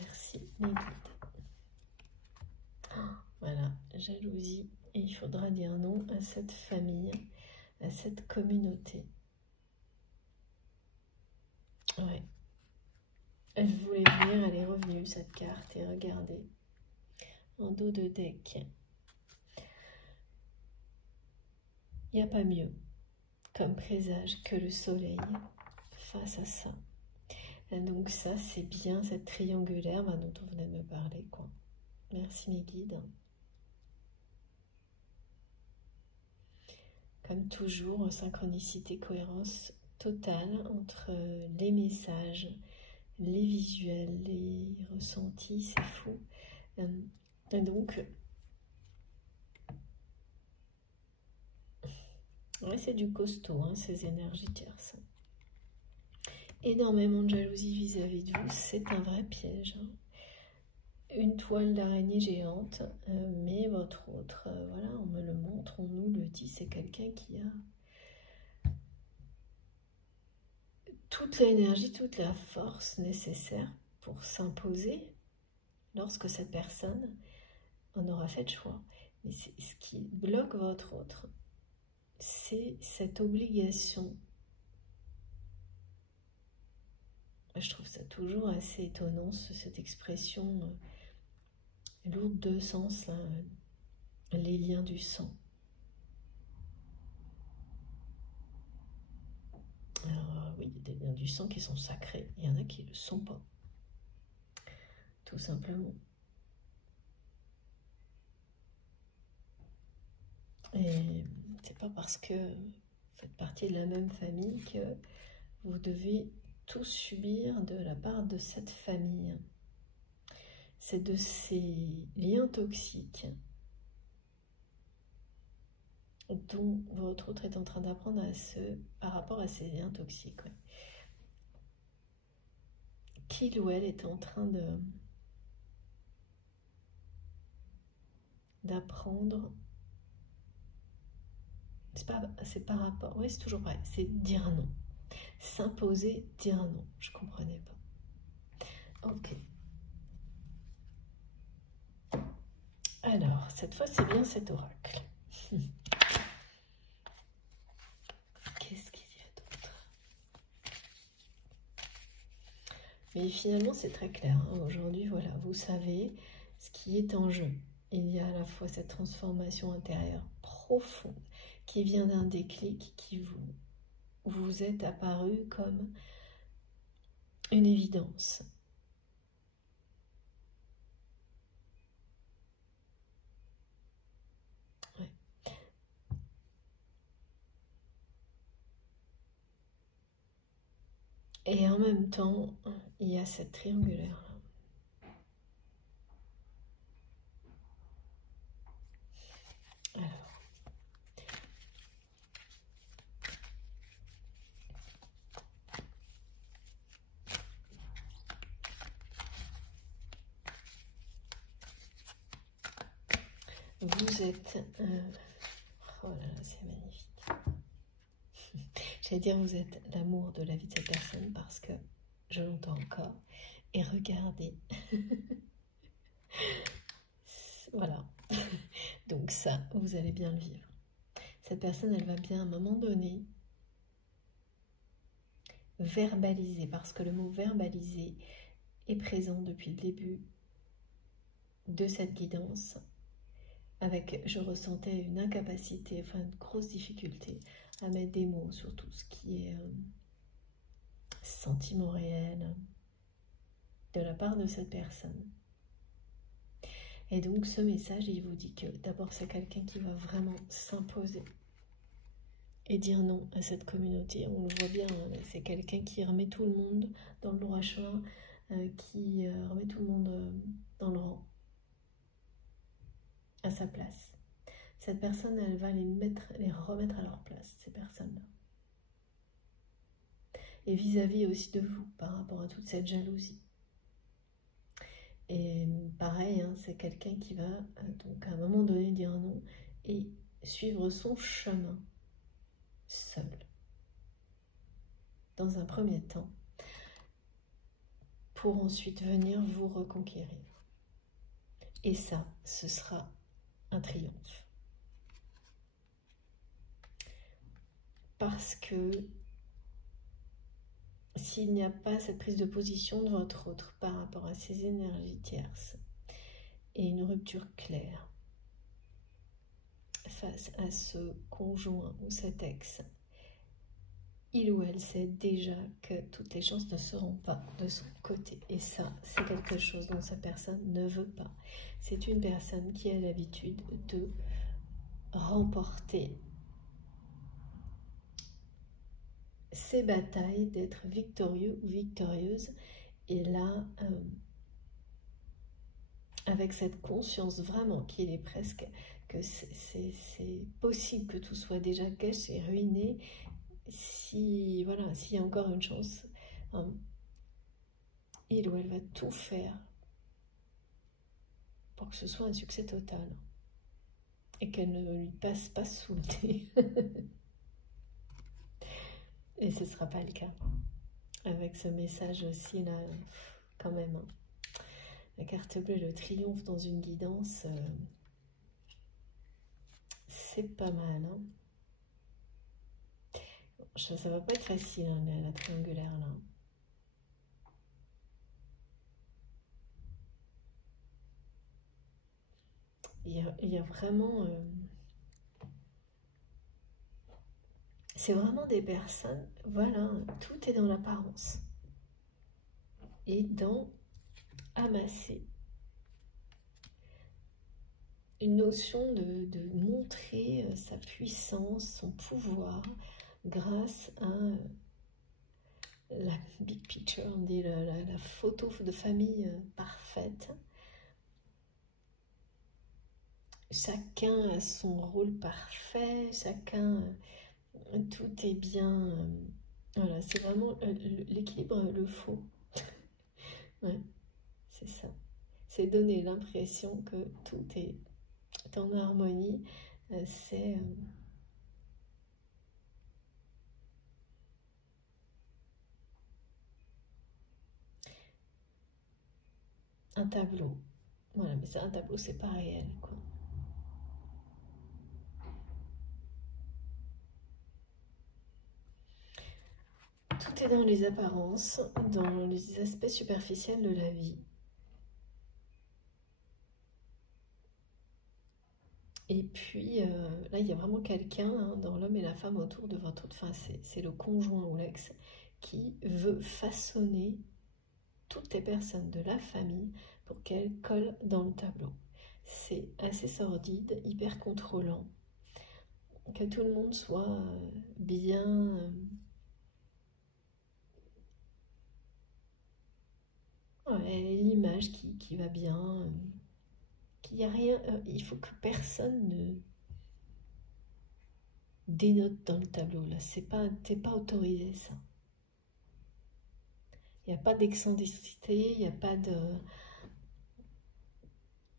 Merci, mes guides. Voilà, jalousie. Et il faudra dire non à cette famille, à cette communauté. Ouais. Elle voulait venir, elle est revenue, cette carte, et regardez. En dos de deck. Il n'y a pas mieux comme présage que le soleil face à ça. Et donc ça, c'est bien cette triangulaire dont on venait de me parler, quoi. Merci mes guides. Comme toujours, synchronicité, cohérence totale entre les messages, les visuels, les ressentis, c'est fou. Et donc, ouais, c'est du costaud, hein, ces énergies tierces. Énormément de jalousie vis-à-vis de vous, c'est un vrai piège. Hein. Une toile d'araignée géante, mais votre autre, voilà, on me le montre, on nous le dit, c'est quelqu'un qui a toute l'énergie, toute la force nécessaire pour s'imposer lorsque cette personne en aura fait le choix. Mais ce qui bloque votre autre, c'est cette obligation. Je trouve ça toujours assez étonnant, cette expression lourde de sens, là, les liens du sang. Alors oui, il y a des liens du sang qui sont sacrés, il y en a qui ne le sont pas, tout simplement. Et c'est pas parce que vous faites partie de la même famille que vous devez tout subir de la part de cette famille. C'est de ces liens toxiques dont votre autre est en train d'apprendre par rapport à ces liens toxiques. Ouais. Qu'il ou elle est en train d'apprendre. C'est par rapport. Oui, c'est toujours pareil. C'est dire non. S'imposer, dire non. Je comprenais pas. Ok. Alors, cette fois, c'est bien cet oracle. Qu'est-ce qu'il y a d'autre? Mais finalement, c'est très clair. Hein. Aujourd'hui, voilà, vous savez ce qui est en jeu. Il y a à la fois cette transformation intérieure profonde qui vient d'un déclic qui vous est apparu comme une évidence. Ouais. Et en même temps, il y a cette triangulaire. Alors, vous êtes... oh là là, c'est magnifique. J'allais dire, vous êtes l'amour de la vie de cette personne parce que je l'entends encore. Et regardez. Voilà. Donc ça, vous allez bien le vivre. Cette personne, elle va bien à un moment donné verbaliser, parce que le mot verbaliser est présent depuis le début de cette guidance. Avec, je ressentais une incapacité, enfin une grosse difficulté à mettre des mots sur tout ce qui est sentiment réel de la part de cette personne. Et donc ce message, il vous dit que d'abord c'est quelqu'un qui va vraiment s'imposer et dire non à cette communauté. On le voit bien, hein, c'est quelqu'un qui remet tout le monde dans le droit chemin, qui remet tout le monde dans le rang, à sa place. Cette personne, elle va les remettre à leur place, ces personnes-là. Et vis-à-vis aussi de vous, par rapport à toute cette jalousie. Et pareil, hein, c'est quelqu'un qui va donc à un moment donné dire non et suivre son chemin seul. Dans un premier temps, pour ensuite venir vous reconquérir. Et ça, ce sera un triomphe. Parce que s'il n'y a pas cette prise de position de votre autre par rapport à ces énergies tierces et une rupture claire face à ce conjoint ou cet ex, il ou elle sait déjà que toutes les chances ne seront pas de son côté. Et ça, c'est quelque chose dont cette personne ne veut pas. C'est une personne qui a l'habitude de remporter ses batailles, d'être victorieux ou victorieuse. Et là, avec cette conscience vraiment qu'il est presque, que c'est possible que tout soit déjà gâché, ruiné, si voilà, s'il y a encore une chance, hein, il ou elle va tout faire pour que ce soit un succès total et qu'elle ne lui passe pas sous le nez. Et ce ne sera pas le cas. Avec ce message aussi là, quand même. Hein. La carte bleue, le triomphe dans une guidance, c'est pas mal. Hein. Ça va pas être facile, hein, la triangulaire là. Il y a vraiment... c'est vraiment des personnes, voilà, tout est dans l'apparence. Et dans amasser. Une notion de montrer sa puissance, son pouvoir, grâce à la big picture, on dit la photo de famille parfaite. Chacun a son rôle parfait, chacun, tout est bien. Voilà, c'est vraiment l'équilibre, le faux. Ouais, c'est ça. C'est donner l'impression que tout est en harmonie. C'est... un tableau. Voilà, mais c'est un tableau, c'est pas réel, quoi. Tout est dans les apparences, dans les aspects superficiels de la vie. Et puis, là, il y a vraiment quelqu'un, hein, dans l'homme et la femme autour de votre... Enfin, c'est le conjoint ou l'ex qui veut façonner toutes les personnes de la famille pour qu'elles collent dans le tableau. C'est assez sordide, hyper contrôlant. Que tout le monde soit bien... ouais, l'image qui va bien, qu'il n'y a rien... il faut que personne ne dénote dans le tableau, là. T'es pas autorisé, ça. Il n'y a pas d'excentricité, il n'y a pas de...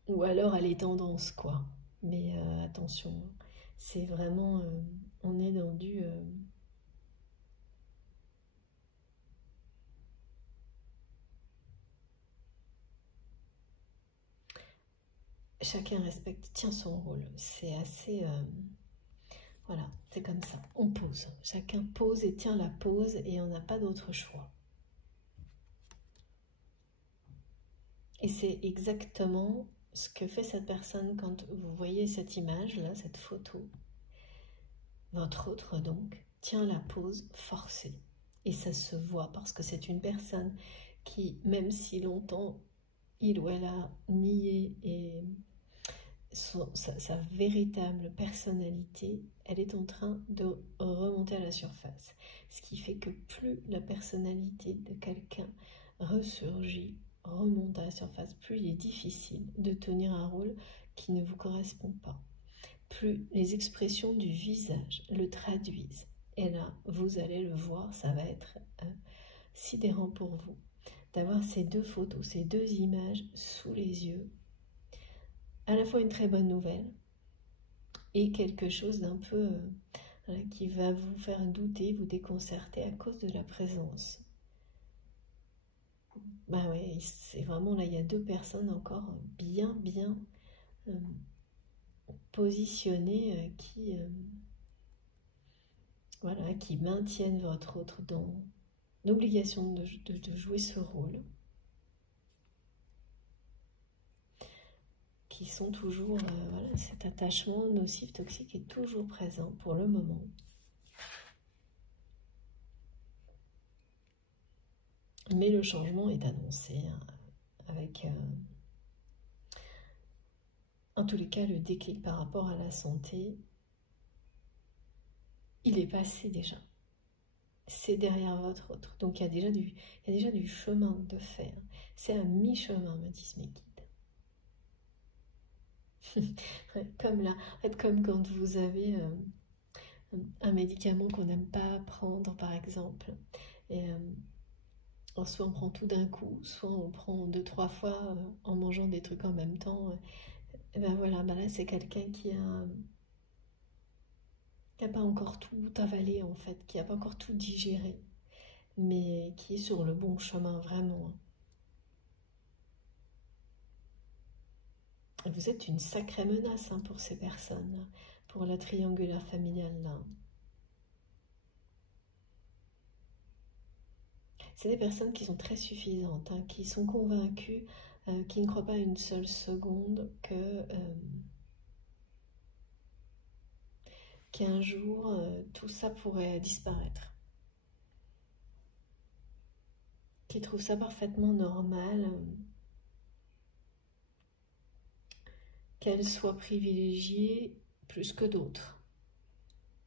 Ou alors elle est tendance, quoi. Mais attention, c'est vraiment... on est dans du... chacun respecte, tient son rôle. C'est assez... voilà, c'est comme ça. On pose. Chacun pose et tient la pose et on n'a pas d'autre choix. Et c'est exactement ce que fait cette personne quand vous voyez cette image-là, cette photo. Votre autre, donc, tient la pose forcée. Et ça se voit parce que c'est une personne qui, même si longtemps il ou elle a nié et sa véritable personnalité, elle est en train de remonter à la surface. Ce qui fait que plus la personnalité de quelqu'un ressurgit, remonte à la surface, plus il est difficile de tenir un rôle qui ne vous correspond pas. Plus les expressions du visage le traduisent. Et là, vous allez le voir, ça va être sidérant pour vous d'avoir ces deux photos, ces deux images sous les yeux. À la fois une très bonne nouvelle et quelque chose d'un peu qui va vous faire douter, vous déconcerter à cause de la présence. Bah ouais, c'est vraiment là, il y a deux personnes encore bien positionnées voilà, qui maintiennent votre autre dans l'obligation de jouer ce rôle. Qui sont toujours, voilà, cet attachement nocif, toxique est toujours présent pour le moment. Mais le changement est annoncé, hein, avec, en tous les cas, le déclic par rapport à la santé, il est passé déjà. C'est derrière votre autre. Donc il y a déjà du chemin de faire. C'est à mi-chemin, me disent mes guides. Comme là, en fait, comme quand vous avez un médicament qu'on n'aime pas prendre, par exemple, et soit on prend tout d'un coup, soit on prend 2-3 fois en mangeant des trucs en même temps. Et ben voilà, ben là c'est quelqu'un qui a pas encore tout avalé en fait, qui n'a pas encore tout digéré, mais qui est sur le bon chemin vraiment. Vous êtes une sacrée menace hein, pour ces personnes, pour la triangulaire familiale là. C'est des personnes qui sont très suffisantes, hein, qui sont convaincues, qui ne croient pas une seule seconde qu'un jour tout ça pourrait disparaître. Qui trouvent ça parfaitement normal, qu'elles soient privilégiées plus que d'autres.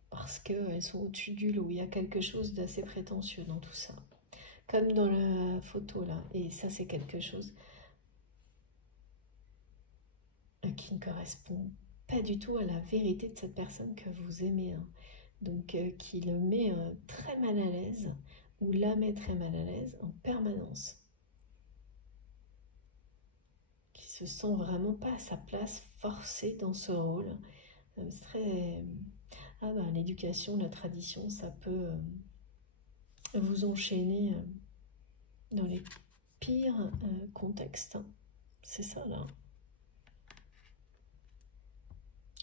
Parce qu'elles sont au-dessus du lot, il y a quelque chose d'assez prétentieux dans tout ça. Comme dans la photo là, et ça c'est quelque chose qui ne correspond pas du tout à la vérité de cette personne que vous aimez. Hein. Donc qui le met très mal à l'aise, ou la met très mal à l'aise en permanence. Qui se sent vraiment pas à sa place, forcé dans ce rôle. C'est très... Ah ben, l'éducation, la tradition, ça peut vous enchaîner dans les pires contextes. c'est ça là.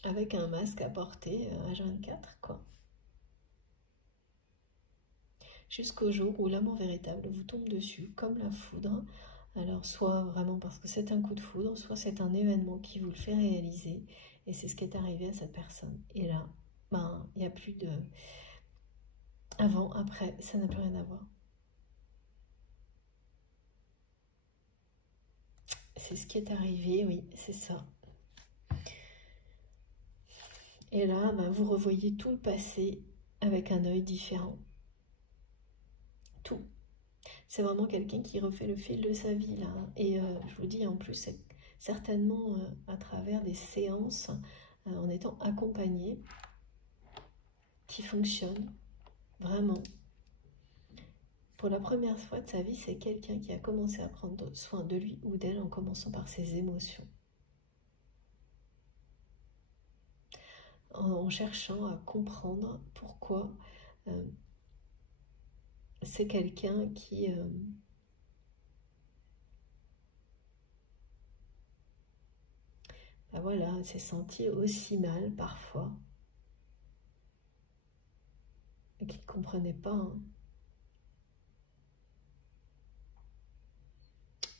Avec un masque à porter H24, quoi. Jusqu'au jour où l'amour véritable vous tombe dessus, comme la foudre. Alors, soit vraiment parce que c'est un coup de foudre, soit c'est un événement qui vous le fait réaliser. Et c'est ce qui est arrivé à cette personne. Et là, ben, il n'y a plus de... Avant, après, ça n'a plus rien à voir. C'est ce qui est arrivé, oui, c'est ça. Et là, ben, vous revoyez tout le passé avec un œil différent. Tout. C'est vraiment quelqu'un qui refait le fil de sa vie, là. Et je vous dis, en plus, c'est certainement à travers des séances, en étant accompagné, qui fonctionnent vraiment. Pour la première fois de sa vie, c'est quelqu'un qui a commencé à prendre soin de lui ou d'elle en commençant par ses émotions. En cherchant à comprendre pourquoi c'est quelqu'un qui ben voilà, s'est senti aussi mal parfois et qui ne comprenait pas. Hein.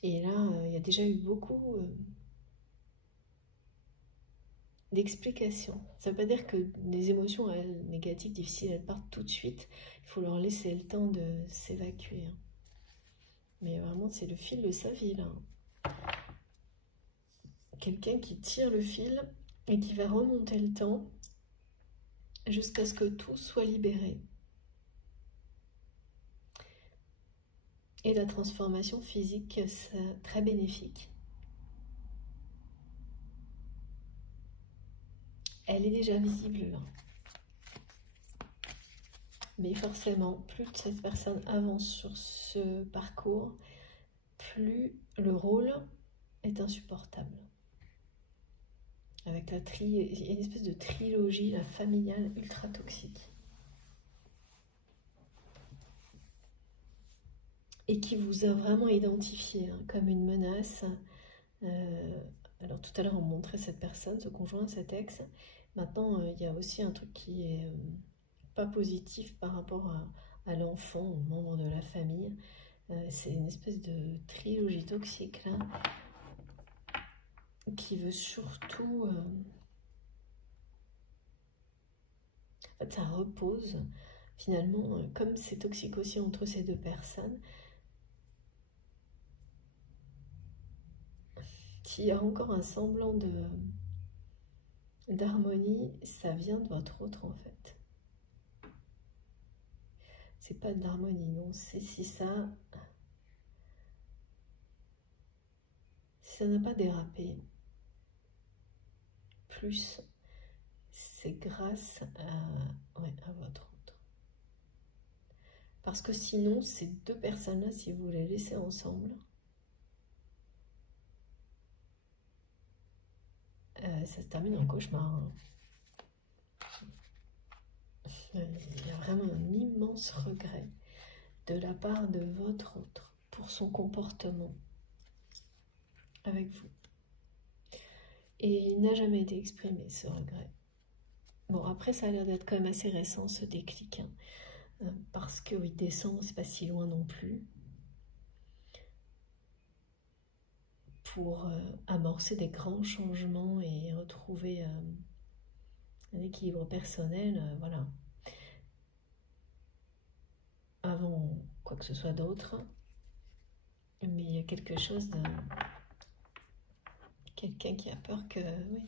Et là, il y a déjà eu beaucoup d'explications. Ça ne veut pas dire que les émotions négatives, difficiles, elles partent tout de suite. Il faut leur laisser le temps de s'évacuer. Hein. Mais vraiment, c'est le fil de sa vie, là. Quelqu'un qui tire le fil et qui va remonter le temps jusqu'à ce que tout soit libéré. Et la transformation physique, c'est très bénéfique. Elle est déjà visible là. Mais forcément, plus cette personne avance sur ce parcours, plus le rôle est insupportable. Avec il y a une espèce de trilogie, la familiale, ultra toxique. Et qui vous a vraiment identifié hein, comme une menace. Alors tout à l'heure on montrait cette personne, ce conjoint, cet ex. Maintenant il y a aussi un truc qui est pas positif par rapport à l'enfant, au membre de la famille. C'est une espèce de trilogie toxique là, qui veut surtout... En fait ça repose finalement, comme c'est toxique aussi entre ces deux personnes, s'il y a encore un semblant d'harmonie, ça vient de votre autre en fait. C'est pas de l'harmonie, non, c'est si ça n'a pas dérapé, plus c'est grâce à votre autre. Parce que sinon, ces deux personnes-là, si vous les laissez ensemble, ça se termine en cauchemar. Hein. Il y a vraiment un immense regret de la part de votre autre pour son comportement avec vous. Et il n'a jamais été exprimé, ce regret. Bon, après, ça a l'air d'être quand même assez récent, ce déclic. Hein, parce que, oui, décembre, c'est pas si loin non plus. Pour amorcer des grands changements et retrouver un équilibre personnel, voilà. Avant quoi que ce soit d'autre. Mais il y a quelque chose de... Quelqu'un qui a peur que... Oui.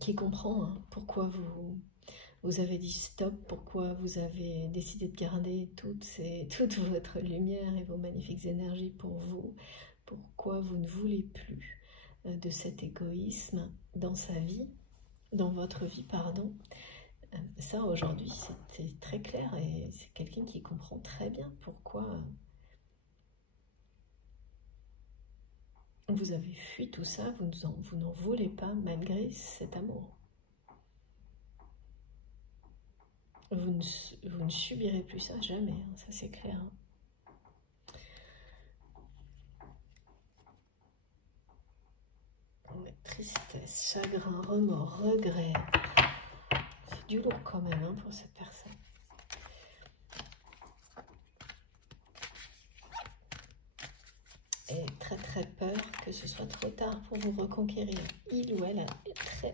Qui comprend hein, pourquoi vous avez dit stop, pourquoi vous avez décidé de garder toute votre lumière et vos magnifiques énergies pour vous, pourquoi vous ne voulez plus de cet égoïsme dans sa vie, dans votre vie, pardon. Ça, aujourd'hui, c'est très clair et c'est quelqu'un qui comprend très bien pourquoi vous avez fui tout ça, vous n'en voulez pas malgré cet amour. Vous ne subirez plus ça, jamais, hein, ça c'est clair. Hein. tristesse, chagrin, remords, regret. C'est du lourd quand même hein, pour cette personne. Et très peur que ce soit trop tard pour vous reconquérir. Il ou elle a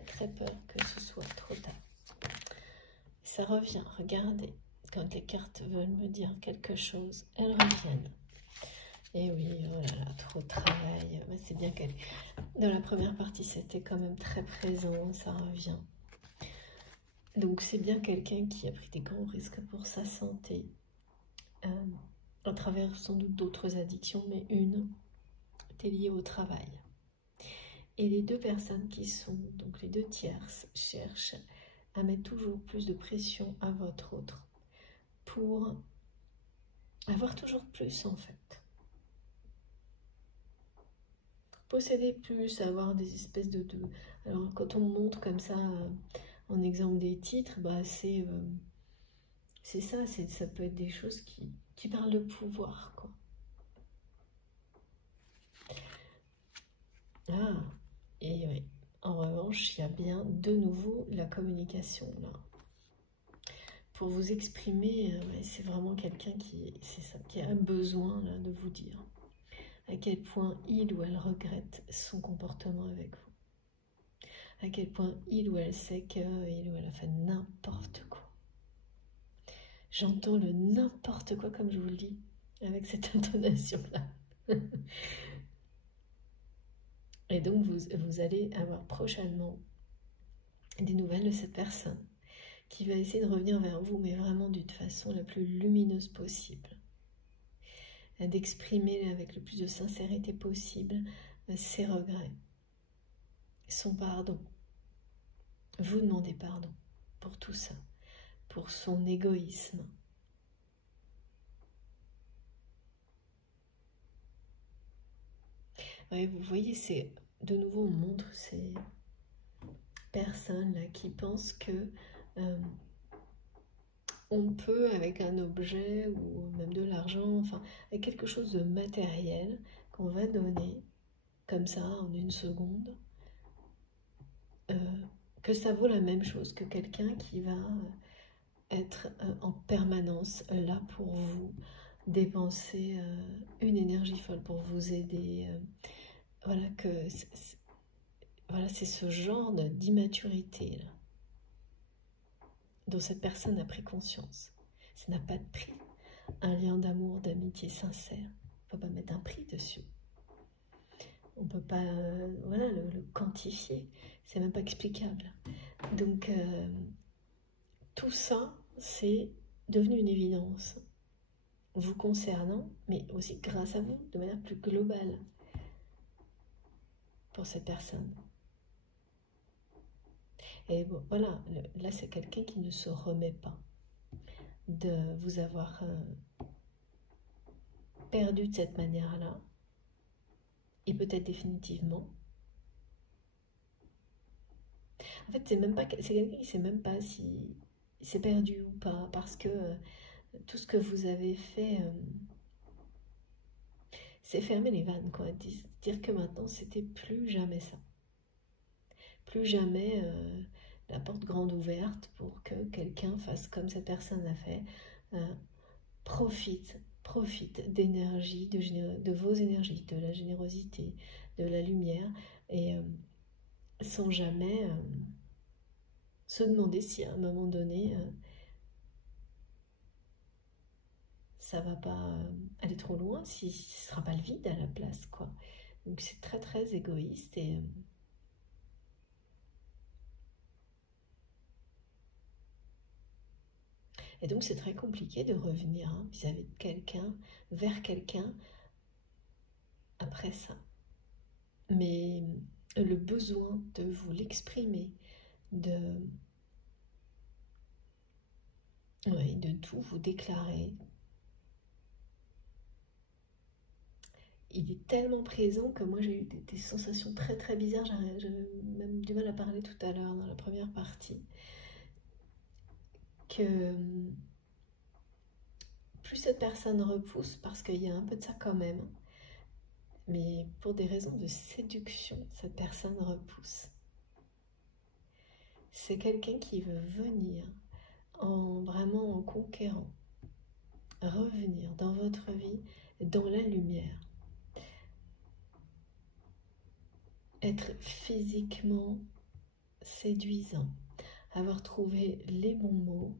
très peur que ce soit trop tard. Ça revient, regardez, quand les cartes veulent me dire quelque chose, elles reviennent. Et oui, oh là là, trop de travail. C'est bien qu'elle... Dans la première partie, c'était quand même très présent, ça revient. Donc c'est bien quelqu'un qui a pris des gros risques pour sa santé, à travers sans doute d'autres addictions, mais une était liée au travail. Et les deux personnes qui sont, donc les deux tierces, cherchent à mettre toujours plus de pression à votre autre pour avoir toujours plus en fait. Posséder plus, avoir des espèces de... Alors quand on montre comme ça en exemple des titres, bah c'est ça, ça peut être des choses qui parlent de pouvoir quoi. Ah, et oui, en revanche, il y a bien de nouveau la communication là. Pour vous exprimer, c'est vraiment quelqu'un qui a un besoin là, de vous dire à quel point il ou elle regrette son comportement avec vous. À quel point il ou elle sait qu'il ou elle a fait n'importe quoi. J'entends le n'importe quoi comme je vous le dis, avec cette intonation-là. Et donc vous allez avoir prochainement des nouvelles de cette personne qui va essayer de revenir vers vous, mais vraiment d'une façon la plus lumineuse possible. D'exprimer avec le plus de sincérité possible ses regrets, son pardon. Vous demandez pardon pour tout ça, pour son égoïsme. Ouais, vous voyez, c'est de nouveau on montre ces personnes là qui pensent que on peut avec un objet ou même de l'argent, enfin avec quelque chose de matériel qu'on va donner comme ça en une seconde, que ça vaut la même chose que quelqu'un qui va être en permanence là pour vous, dépenser une énergie folle pour vous aider. Voilà que voilà, c'est ce genre d'immaturité là dont cette personne a pris conscience. Ça n'a pas de prix. Un lien d'amour, d'amitié sincère, on ne peut pas mettre un prix dessus. On ne peut pas voilà, le quantifier. C'est même pas explicable. Donc, tout ça, c'est devenu une évidence vous concernant, mais aussi grâce à vous, de manière plus globale pour cette personne. Et bon, voilà, là c'est quelqu'un qui ne se remet pas de vous avoir perdu de cette manière-là, et peut-être définitivement. En fait, c'est quelqu'un qui ne sait même pas si s'est perdu ou pas, parce que tout ce que vous avez fait, c'est fermer les vannes, quoi. Dire que maintenant, c'était plus jamais ça. Plus jamais la porte grande ouverte pour que quelqu'un fasse comme cette personne a fait. Profite d'énergie, de vos énergies, de la générosité, de la lumière, et sans jamais se demander si à un moment donné ça va pas aller trop loin, si ce sera pas le vide à la place, quoi. Donc c'est très égoïste, et donc c'est très compliqué de revenir vis-à-vis de quelqu'un, vers quelqu'un après ça. Mais le besoin de vous l'exprimer, de tout vous déclarer, il est tellement présent que moi j'ai eu des sensations très bizarres. J'avais même du mal à parler tout à l'heure dans la première partie, que plus cette personne repousse, parce qu'il y a un peu de ça quand même, mais pour des raisons de séduction, cette personne repousse. C'est quelqu'un qui veut venir vraiment en conquérant, revenir dans votre vie, dans la lumière, être physiquement séduisant, avoir trouvé les bons mots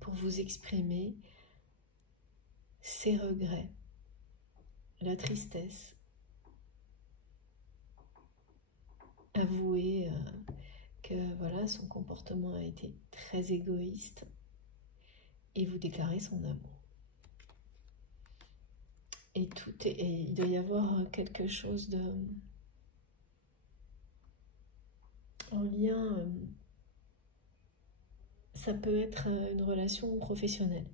pour vous exprimer ses regrets, la tristesse, avouer que voilà, son comportement a été très égoïste et vous déclarer son amour. Et il doit y avoir quelque chose en lien, ça peut être une relation professionnelle.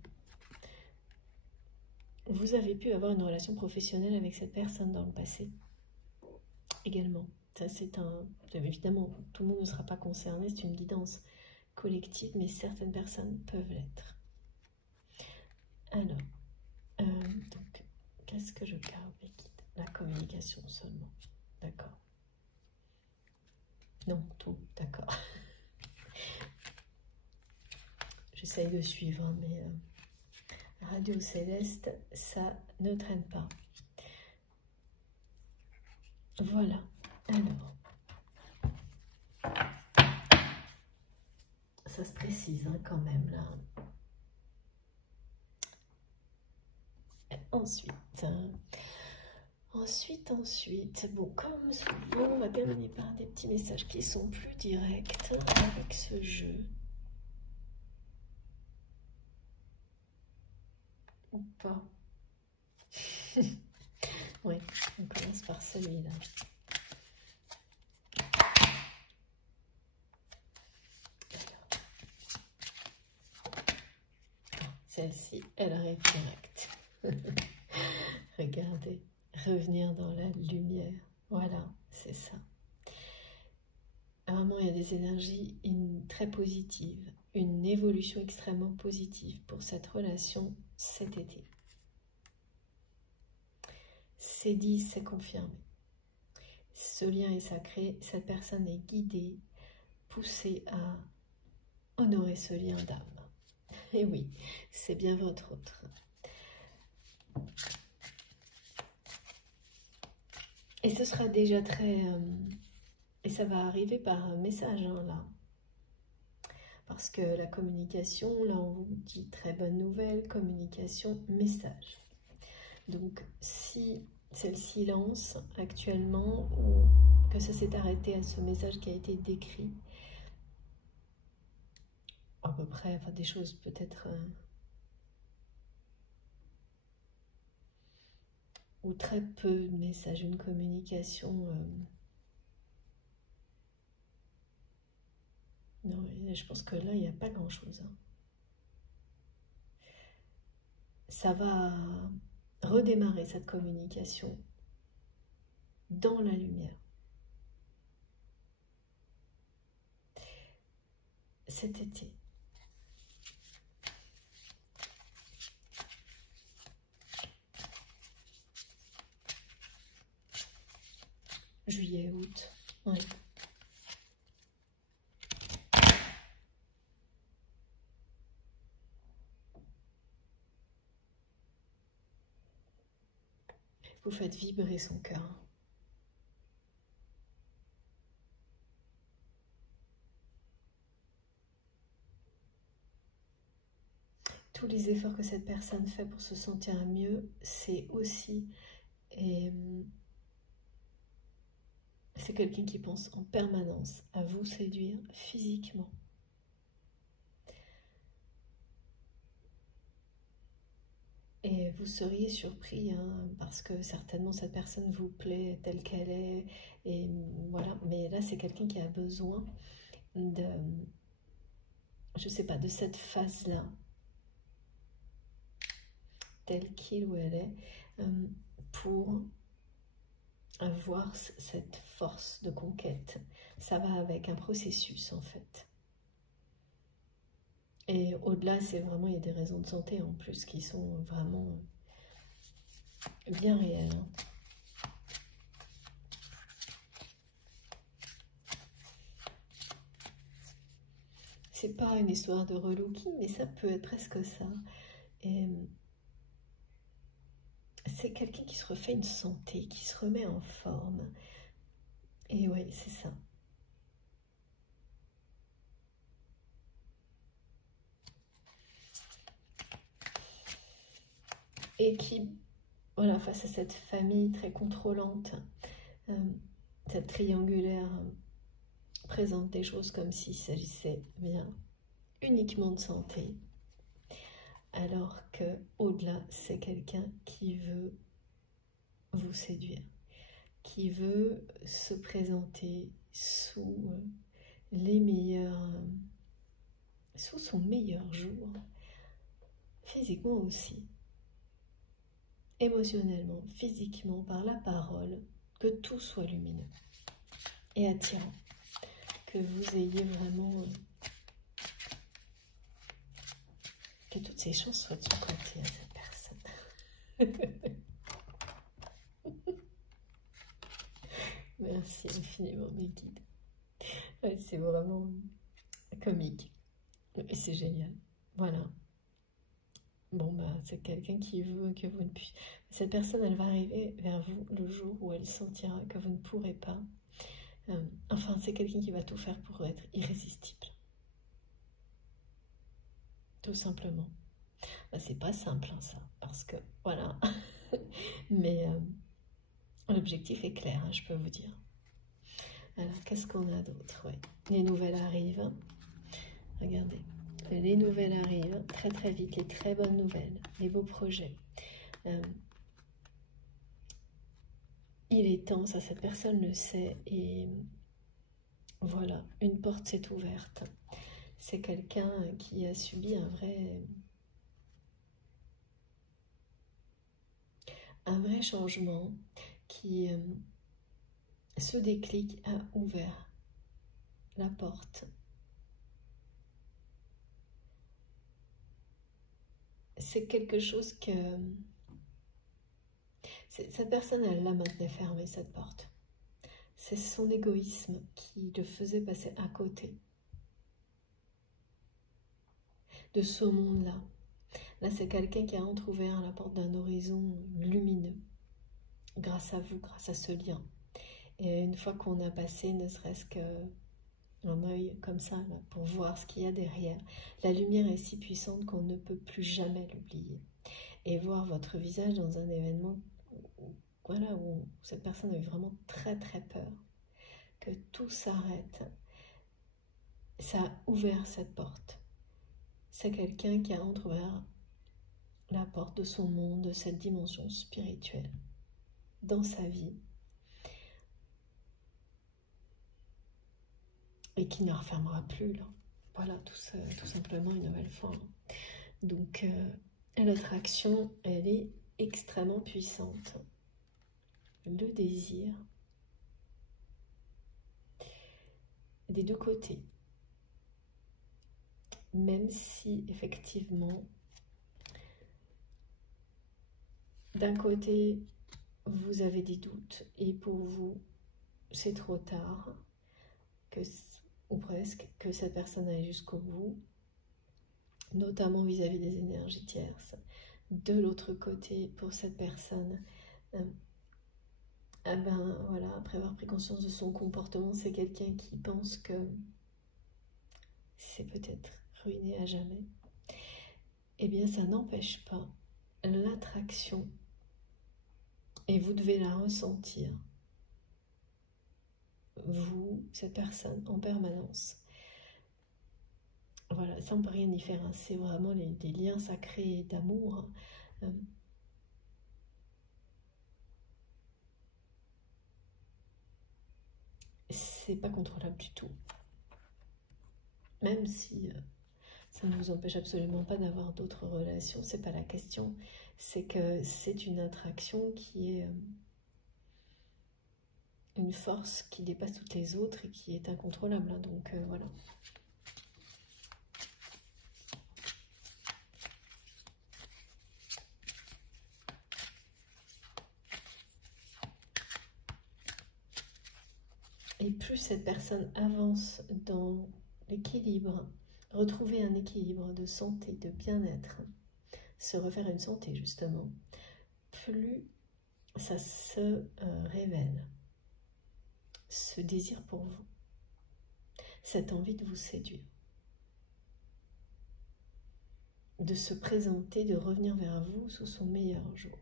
Vous avez pu avoir une relation professionnelle avec cette personne dans le passé également. Ça, évidemment, tout le monde ne sera pas concerné, c'est une guidance collective, mais certaines personnes peuvent l'être. Alors, donc, qu'est-ce que je garde, les guides? La communication seulement. D'accord. Non, tout, d'accord. J'essaye de suivre, hein, mais Radio Céleste, ça ne traîne pas. Voilà. Alors, ça se précise hein, quand même là. Ensuite, bon, comme souvent, on va terminer par des petits messages qui sont plus directs avec ce jeu. Ou pas. Oui, on commence par celui-là. Celle-ci, elle arrive direct. Regardez, revenir dans la lumière. Voilà, c'est ça. Vraiment, il y a des énergies très positives, une évolution extrêmement positive pour cette relation cet été. C'est dit, c'est confirmé. Ce lien est sacré, cette personne est guidée, poussée à honorer ce lien d'âme. Et oui, c'est bien votre autre. Et ce sera déjà très... et ça va arriver par message, hein, là. Parce que la communication, là, on vous dit très bonne nouvelle, communication, message. Donc, si c'est le silence actuellement, ou que ça s'est arrêté à ce message qui a été décrit, à peu près, enfin des choses peut-être... ou très peu de messages, une communication... non, je pense que là, il n'y a pas grand-chose. Hein. Ça va redémarrer cette communication dans la lumière. Cet été. Juillet, août. Ouais. Vous faites vibrer son cœur. Tous les efforts que cette personne fait pour se sentir mieux, c'est aussi... c'est quelqu'un qui pense en permanence à vous séduire physiquement. Et vous seriez surpris, hein, parce que certainement cette personne vous plaît telle qu'elle est. Et voilà. Mais là, c'est quelqu'un qui a besoin de... je sais pas, de cette phase-là, telle qu'il ou elle est, pour avoir cette force de conquête. Ça va avec un processus, en fait. Et au-delà, c'est vraiment, il y a des raisons de santé en plus qui sont vraiment bien réelles. c'est pas une histoire de relooking, mais ça peut être presque ça. Et c'est quelqu'un qui se refait une santé, qui se remet en forme. Et oui, c'est ça. Et qui, voilà, face à cette famille très contrôlante, cette triangulaire, présente des choses comme s'il s'agissait bien uniquement de santé, alors que au-delà, c'est quelqu'un qui veut vous séduire, qui veut se présenter sous les meilleurs, sous son meilleur jour, physiquement aussi, émotionnellement, physiquement, par la parole, que tout soit lumineux et attirant, que vous ayez vraiment, que toutes ces chances soient de son côté à cette personne. Merci infiniment mes guides. Ouais, c'est vraiment comique et c'est génial. Voilà. Bon, bah, c'est quelqu'un qui veut que vous ne puissiez... Cette personne, elle va arriver vers vous le jour où elle sentira que vous ne pourrez pas. Enfin, c'est quelqu'un qui va tout faire pour être irrésistible. Tout simplement. Bah, c'est pas simple, hein, ça, parce que, voilà. Mais l'objectif est clair, hein, je peux vous dire. Alors, qu'est-ce qu'on a d'autre? Ouais. Les nouvelles arrivent. Regardez. Les nouvelles arrivent très très vite, les très bonnes nouvelles, les beaux projets. Il est temps, ça cette personne le sait, et voilà, une porte s'est ouverte. C'est quelqu'un qui a subi un vrai changement, qui, ce déclic a ouvert la porte. C'est quelque chose que... Cette personne, elle la maintenait fermée, cette porte. C'est son égoïsme qui le faisait passer à côté de ce monde-là. Là, c'est quelqu'un qui a entrouvert la porte d'un horizon lumineux, grâce à vous, grâce à ce lien. Et une fois qu'on a passé, ne serait-ce qu'un œil comme ça, là, pour voir ce qu'il y a derrière, la lumière est si puissante qu'on ne peut plus jamais l'oublier. Et voir votre visage dans un événement voilà, où cette personne a eu vraiment très très peur, que tout s'arrête, ça a ouvert cette porte. C'est quelqu'un qui a entrouvert la porte de son monde, de cette dimension spirituelle dans sa vie et qui ne refermera plus là. Voilà, tout simplement une nouvelle fois. Donc l'attraction, elle est extrêmement puissante. Le désir des deux côtés, même si effectivement d'un côté vous avez des doutes et pour vous c'est trop tard, ou presque, que cette personne aille jusqu'au bout, notamment vis-à-vis des énergies tierces. De l'autre côté, pour cette personne, ben voilà, après avoir pris conscience de son comportement, c'est quelqu'un qui pense que c'est peut-être ruiné à jamais. Eh bien, ça n'empêche pas l'attraction, et vous devez la ressentir, vous, cette personne, en permanence. Voilà, ça on peut rien y faire, hein. C'est vraiment des liens sacrés d'amour. C'est pas contrôlable du tout. Même si ça ne vous empêche absolument pas d'avoir d'autres relations, c'est pas la question. C'est que c'est une attraction qui est une force qui dépasse toutes les autres et qui est incontrôlable. Hein, donc voilà. Et plus cette personne avance dans l'équilibre, retrouver un équilibre de santé, de bien-être, se refaire une santé justement, plus ça se révèle, ce désir pour vous, cette envie de vous séduire, de se présenter, de revenir vers vous sous son meilleur jour.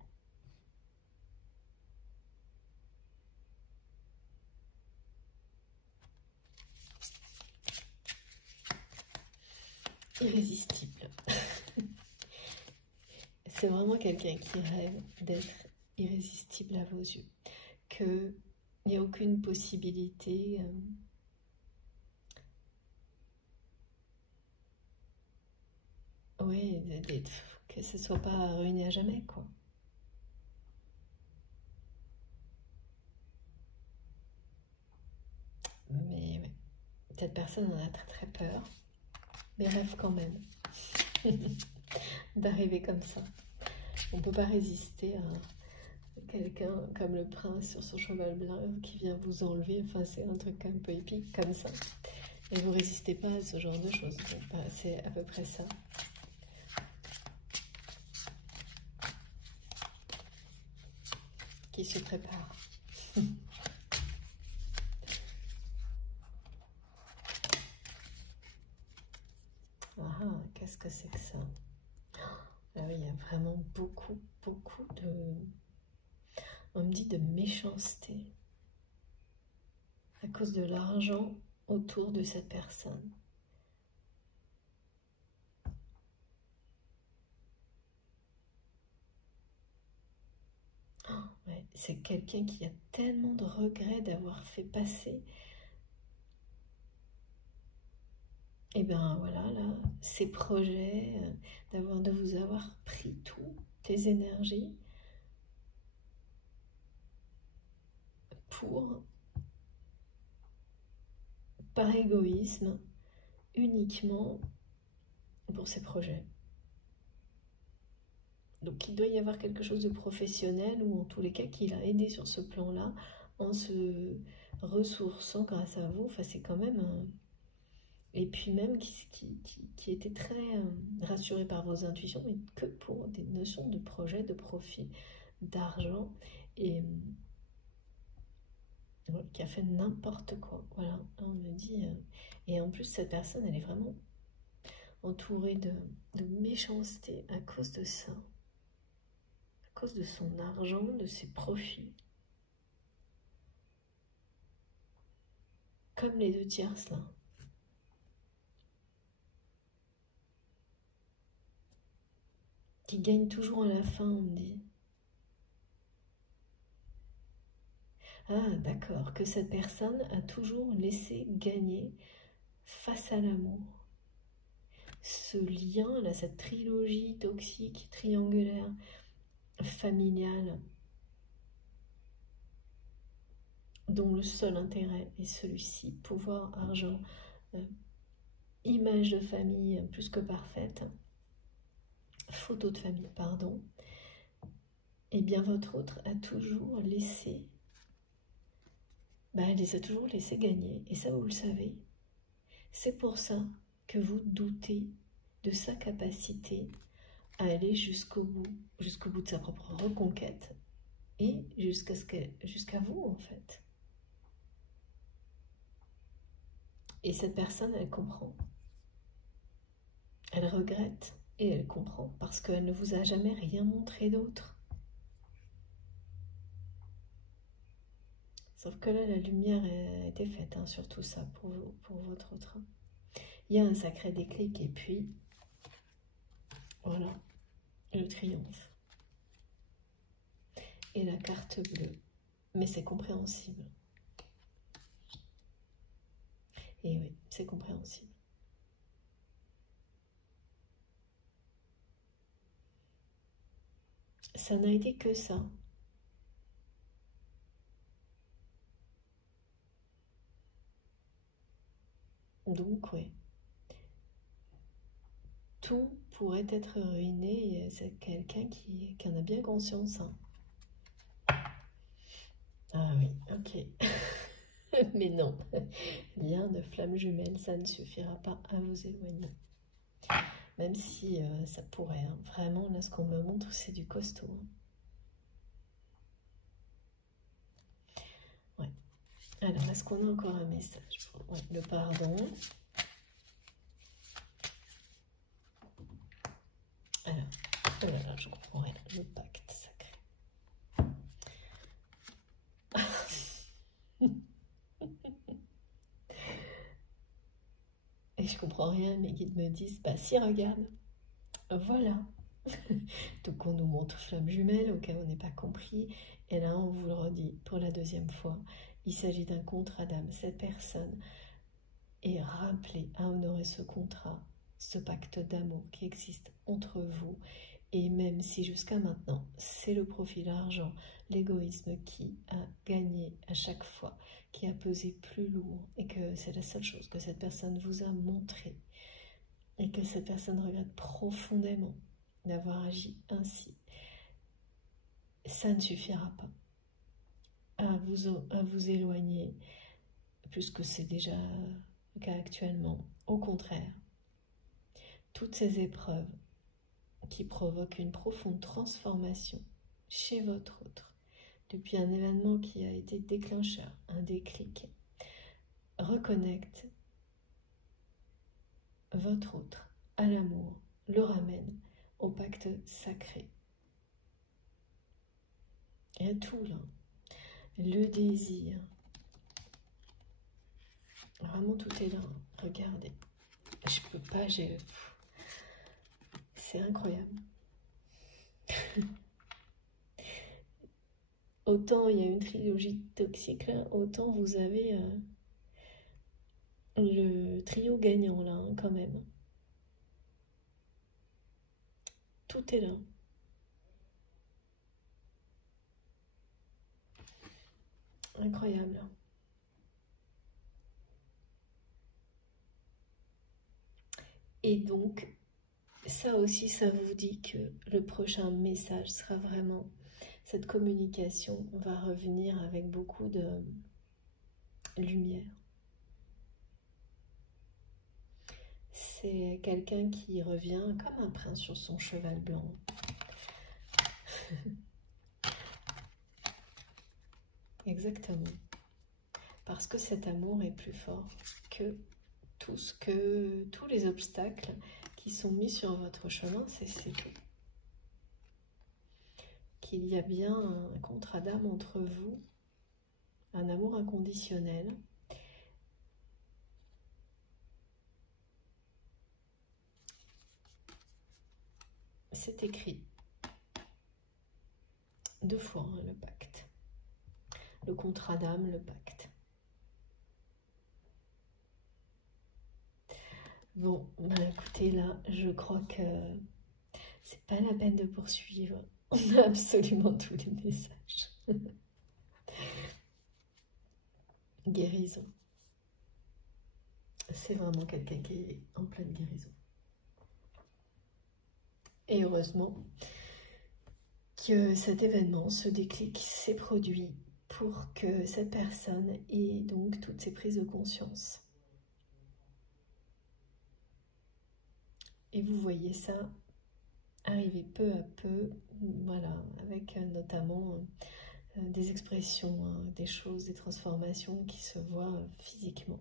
Irrésistible. C'est vraiment quelqu'un qui rêve d'être irrésistible à vos yeux, qu'il n'y a aucune possibilité oui, que ce ne soit pas ruiné à jamais, quoi. Mais ouais, cette personne en a très très peur, mais rêve quand même d'arriver comme ça. On ne peut pas résister à quelqu'un comme le prince sur son cheval blanc qui vient vous enlever. Enfin, c'est un truc un peu épique comme ça. Et vous résistez pas à ce genre de choses. Donc, bah, c'est à peu près ça. Qui se prépare. Ah, qu'est-ce que c'est que ça? Ah oui, il y a vraiment beaucoup de... On me dit de méchanceté à cause de l'argent autour de cette personne. Oh, ouais, c'est quelqu'un qui a tellement de regrets d'avoir fait passer. Et bien voilà, là, ces projets, de vous avoir pris toutes les énergies pour, par égoïsme, uniquement pour ces projets. Donc il doit y avoir quelque chose de professionnel ou en tous les cas qu'il a aidé sur ce plan-là en se ressourçant grâce à vous. Enfin, c'est quand même un... Et puis même qui était très rassuré par vos intuitions, mais que pour des notions de projet, de profit, d'argent, et qui a fait n'importe quoi. Voilà, on me dit... et en plus, cette personne, elle est vraiment entourée de méchanceté à cause de ça. À cause de son argent, de ses profits. Comme les deux tierces, là. Qui gagne toujours à la fin, on me dit. Ah, d'accord, que cette personne a toujours laissé gagner face à l'amour. Ce lien, là, cette trilogie toxique, triangulaire, familiale, dont le seul intérêt est celui-ci, pouvoir, argent, image de famille plus que parfaite, photo de famille, pardon, et bien votre autre a toujours laissé, elle les a toujours laissé gagner, et ça vous le savez. C'est pour ça que vous doutez de sa capacité à aller jusqu'au bout de sa propre reconquête, et jusqu'à vous en fait. Et cette personne, elle comprend. Elle regrette et elle comprend parce qu'elle ne vous a jamais rien montré d'autre. Sauf que là, la lumière a été faite hein, sur tout ça pour votre autre. Il y a un sacré déclic et puis, voilà, le triomphe. Et la carte bleue. Mais c'est compréhensible. Et oui, c'est compréhensible. Ça n'a été que ça. Donc, oui. Tout pourrait être ruiné et c'est quelqu'un qui en a bien conscience. Hein. Ah oui, ok. Mais non, lien de flamme jumelle, ça ne suffira pas à vous éloigner. Même si ça pourrait, hein. Vraiment, là, ce qu'on me montre, c'est du costaud. Hein. Ouais. Alors, est-ce qu'on a encore un message? Ouais, le pardon. Alors, oh là là, je comprends rien. Le pacte sacré. Et je comprends rien, mes guides me disent, bah si, regarde, voilà. Donc on nous montre flamme jumelle, au cas où on n'est pas compris. Et là, on vous le redit pour la deuxième fois. Il s'agit d'un contrat d'âme. Cette personne est rappelée à honorer ce contrat, ce pacte d'amour qui existe entre vous. Et même si jusqu'à maintenant, c'est le profit, l'argent, l'égoïsme qui a gagné à chaque fois, qui a pesé plus lourd, et que c'est la seule chose que cette personne vous a montré, et que cette personne regrette profondément d'avoir agi ainsi, ça ne suffira pas à vous éloigner, puisque c'est déjà le cas actuellement. Au contraire, toutes ces épreuves qui provoquent une profonde transformation chez votre autre, depuis un événement qui a été déclencheur, un déclic, reconnecte votre autre à l'amour, le ramène au pacte sacré. Il y a tout là. Le désir. Vraiment, tout est là. Regardez. Je peux pas, c'est incroyable. Autant il y a une trilogie toxique là, autant vous avez le trio gagnant là, hein, quand même. Tout est là. Incroyable. Et donc, ça aussi, ça vous dit que le prochain message sera vraiment... Cette communication va revenir avec beaucoup de lumière. C'est quelqu'un qui revient comme un prince sur son cheval blanc. Exactement. Parce que cet amour est plus fort que tous les obstacles qui sont mis sur votre chemin, c'est tout. Qu'il y a bien un contrat d'âme entre vous, un amour inconditionnel. C'est écrit 2 fois, hein, le pacte. Le contrat d'âme, le pacte. Bon, bah écoutez, là, je crois que c'est pas la peine de poursuivre. On a absolument tous les messages. Guérison. C'est vraiment quelqu'un qui est en pleine guérison. Et heureusement que cet événement, ce déclic s'est produit pour que cette personne ait donc toutes ces prises de conscience. Et vous voyez ça arriver peu à peu, voilà, avec notamment des expressions, des choses, des transformations qui se voient physiquement.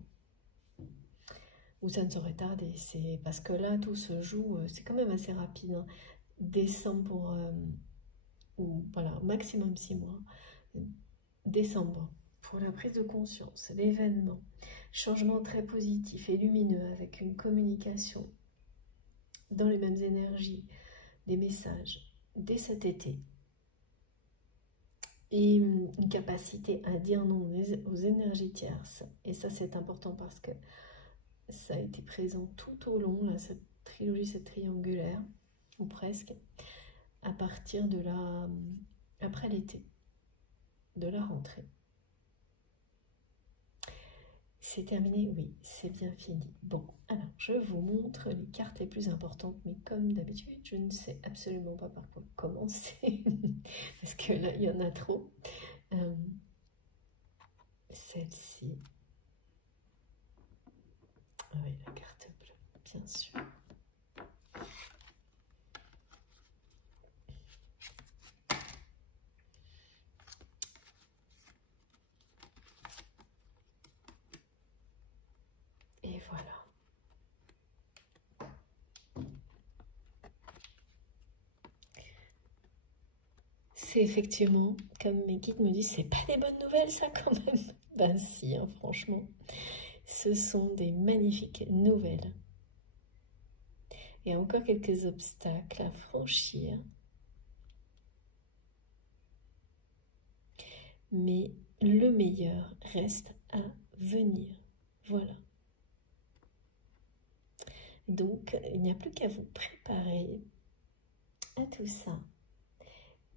Ou ça ne saurait tarder, c'est parce que là tout se joue, c'est quand même assez rapide, hein. Décembre, ou voilà, maximum 6 mois, décembre, pour la prise de conscience, l'événement, changement très positif et lumineux avec une communication dans les mêmes énergies, des messages dès cet été. Et une capacité à dire non aux énergies tierces. Et ça, c'est important parce que ça a été présent tout au long, là, cette trilogie, cette triangulaire, ou presque, à partir de la... après l'été, de la rentrée. C'est terminé? Oui, c'est bien fini. Bon, alors, je vous montre les cartes les plus importantes, mais comme d'habitude, je ne sais absolument pas par quoi commencer, parce que là, il y en a trop. celle-ci. Ah oui, la carte bleue, bien sûr. Et voilà. C'est effectivement, comme mes guides me disent, c'est pas des bonnes nouvelles ça quand même. Ben si, hein, franchement. Ce sont des magnifiques nouvelles. Il y a encore quelques obstacles à franchir. Mais le meilleur reste à venir. Voilà. Donc, il n'y a plus qu'à vous préparer à tout ça.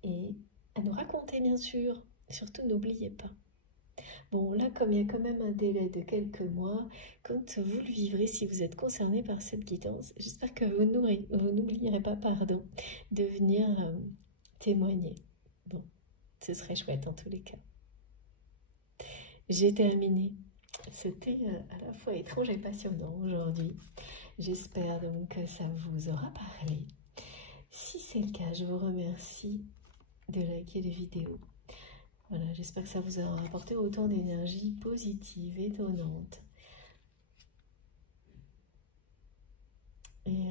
Et à nous raconter, bien sûr. Surtout, n'oubliez pas. Bon, là, comme il y a quand même un délai de quelques mois, quand vous le vivrez, si vous êtes concerné par cette guidance, j'espère que vous n'oublierez pas, pardon, de venir témoigner. Bon, ce serait chouette en tous les cas. J'ai terminé. C'était à la fois étrange et passionnant aujourd'hui. J'espère donc que ça vous aura parlé. Si c'est le cas, je vous remercie de liker les vidéos. Voilà, j'espère que ça vous aura apporté autant d'énergie positive, étonnante. Et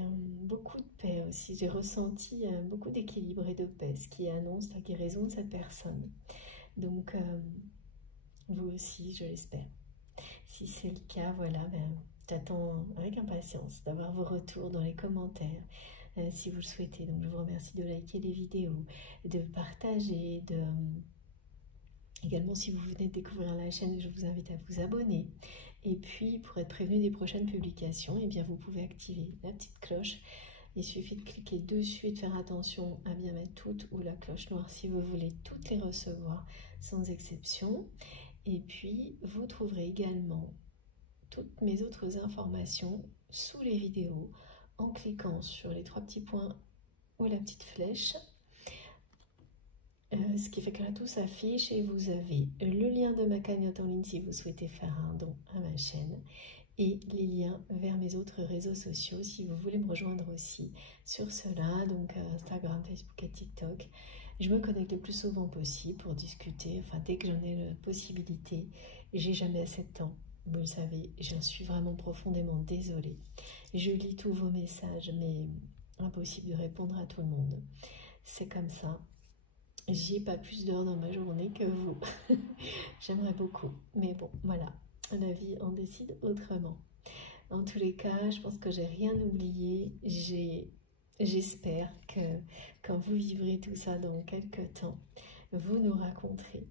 beaucoup de paix aussi. J'ai ressenti beaucoup d'équilibre et de paix, ce qui annonce la guérison de cette personne. Donc, vous aussi, je l'espère. Si c'est le cas, voilà, ben, j'attends avec impatience d'avoir vos retours dans les commentaires. Si vous le souhaitez. Donc je vous remercie de liker les vidéos, de partager, également si vous venez de découvrir la chaîne, je vous invite à vous abonner. Et puis pour être prévenu des prochaines publications, eh bien, vous pouvez activer la petite cloche. Il suffit de cliquer dessus et de faire attention à bien mettre toutes ou la cloche noire si vous voulez toutes les recevoir sans exception. Et puis vous trouverez également toutes mes autres informations sous les vidéos en cliquant sur les 3 petits points ou la petite flèche, ce qui fait que là tout s'affiche et vous avez le lien de ma cagnotte en ligne si vous souhaitez faire un don à ma chaîne et les liens vers mes autres réseaux sociaux si vous voulez me rejoindre aussi sur cela, donc Instagram, Facebook et TikTok. Je me connecte le plus souvent possible pour discuter, enfin dès que j'en ai la possibilité. J'ai jamais assez de temps. Vous le savez, j'en suis vraiment profondément désolée. Je lis tous vos messages, mais impossible de répondre à tout le monde. C'est comme ça. J'y ai pas plus d'heures dans ma journée que vous. J'aimerais beaucoup. Mais bon, voilà. La vie en décide autrement. En tous les cas, je pense que j'ai rien oublié. J'espère que quand vous vivrez tout ça dans quelques temps, vous nous raconterez.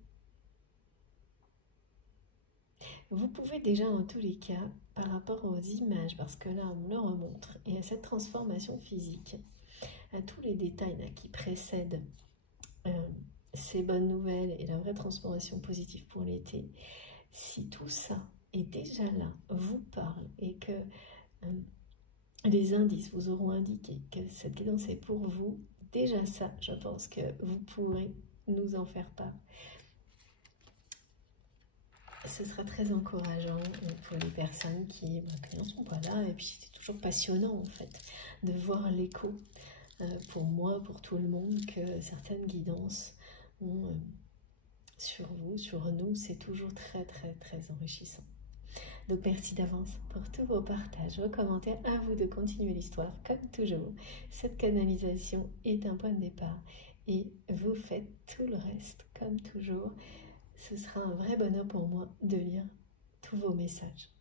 Vous pouvez déjà en tous les cas, par rapport aux images, parce que là on me le remontre, et à cette transformation physique, à tous les détails là, qui précèdent ces bonnes nouvelles et la vraie transformation positive pour l'été, si tout ça est déjà là, vous parle et que les indices vous auront indiqué que cette guidance est pour vous, déjà ça, je pense que vous pourrez nous en faire part. Ce sera très encourageant pour les personnes qui n'en sont pas là. Et puis c'est toujours passionnant en fait de voir l'écho pour moi, pour tout le monde, que certaines guidances ont sur vous, sur nous. C'est toujours très très très enrichissant. Donc merci d'avance pour tous vos partages, vos commentaires. À vous de continuer l'histoire comme toujours. Cette canalisation est un point de départ et vous faites tout le reste comme toujours. Ce sera un vrai bonheur pour moi de lire tous vos messages.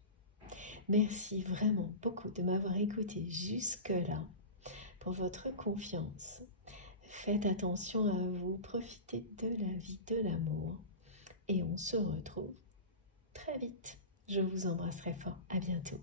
Merci vraiment beaucoup de m'avoir écouté jusque-là, pour votre confiance. Faites attention à vous, profitez de la vie, de l'amour. Et on se retrouve très vite. Je vous embrasse très fort. À bientôt.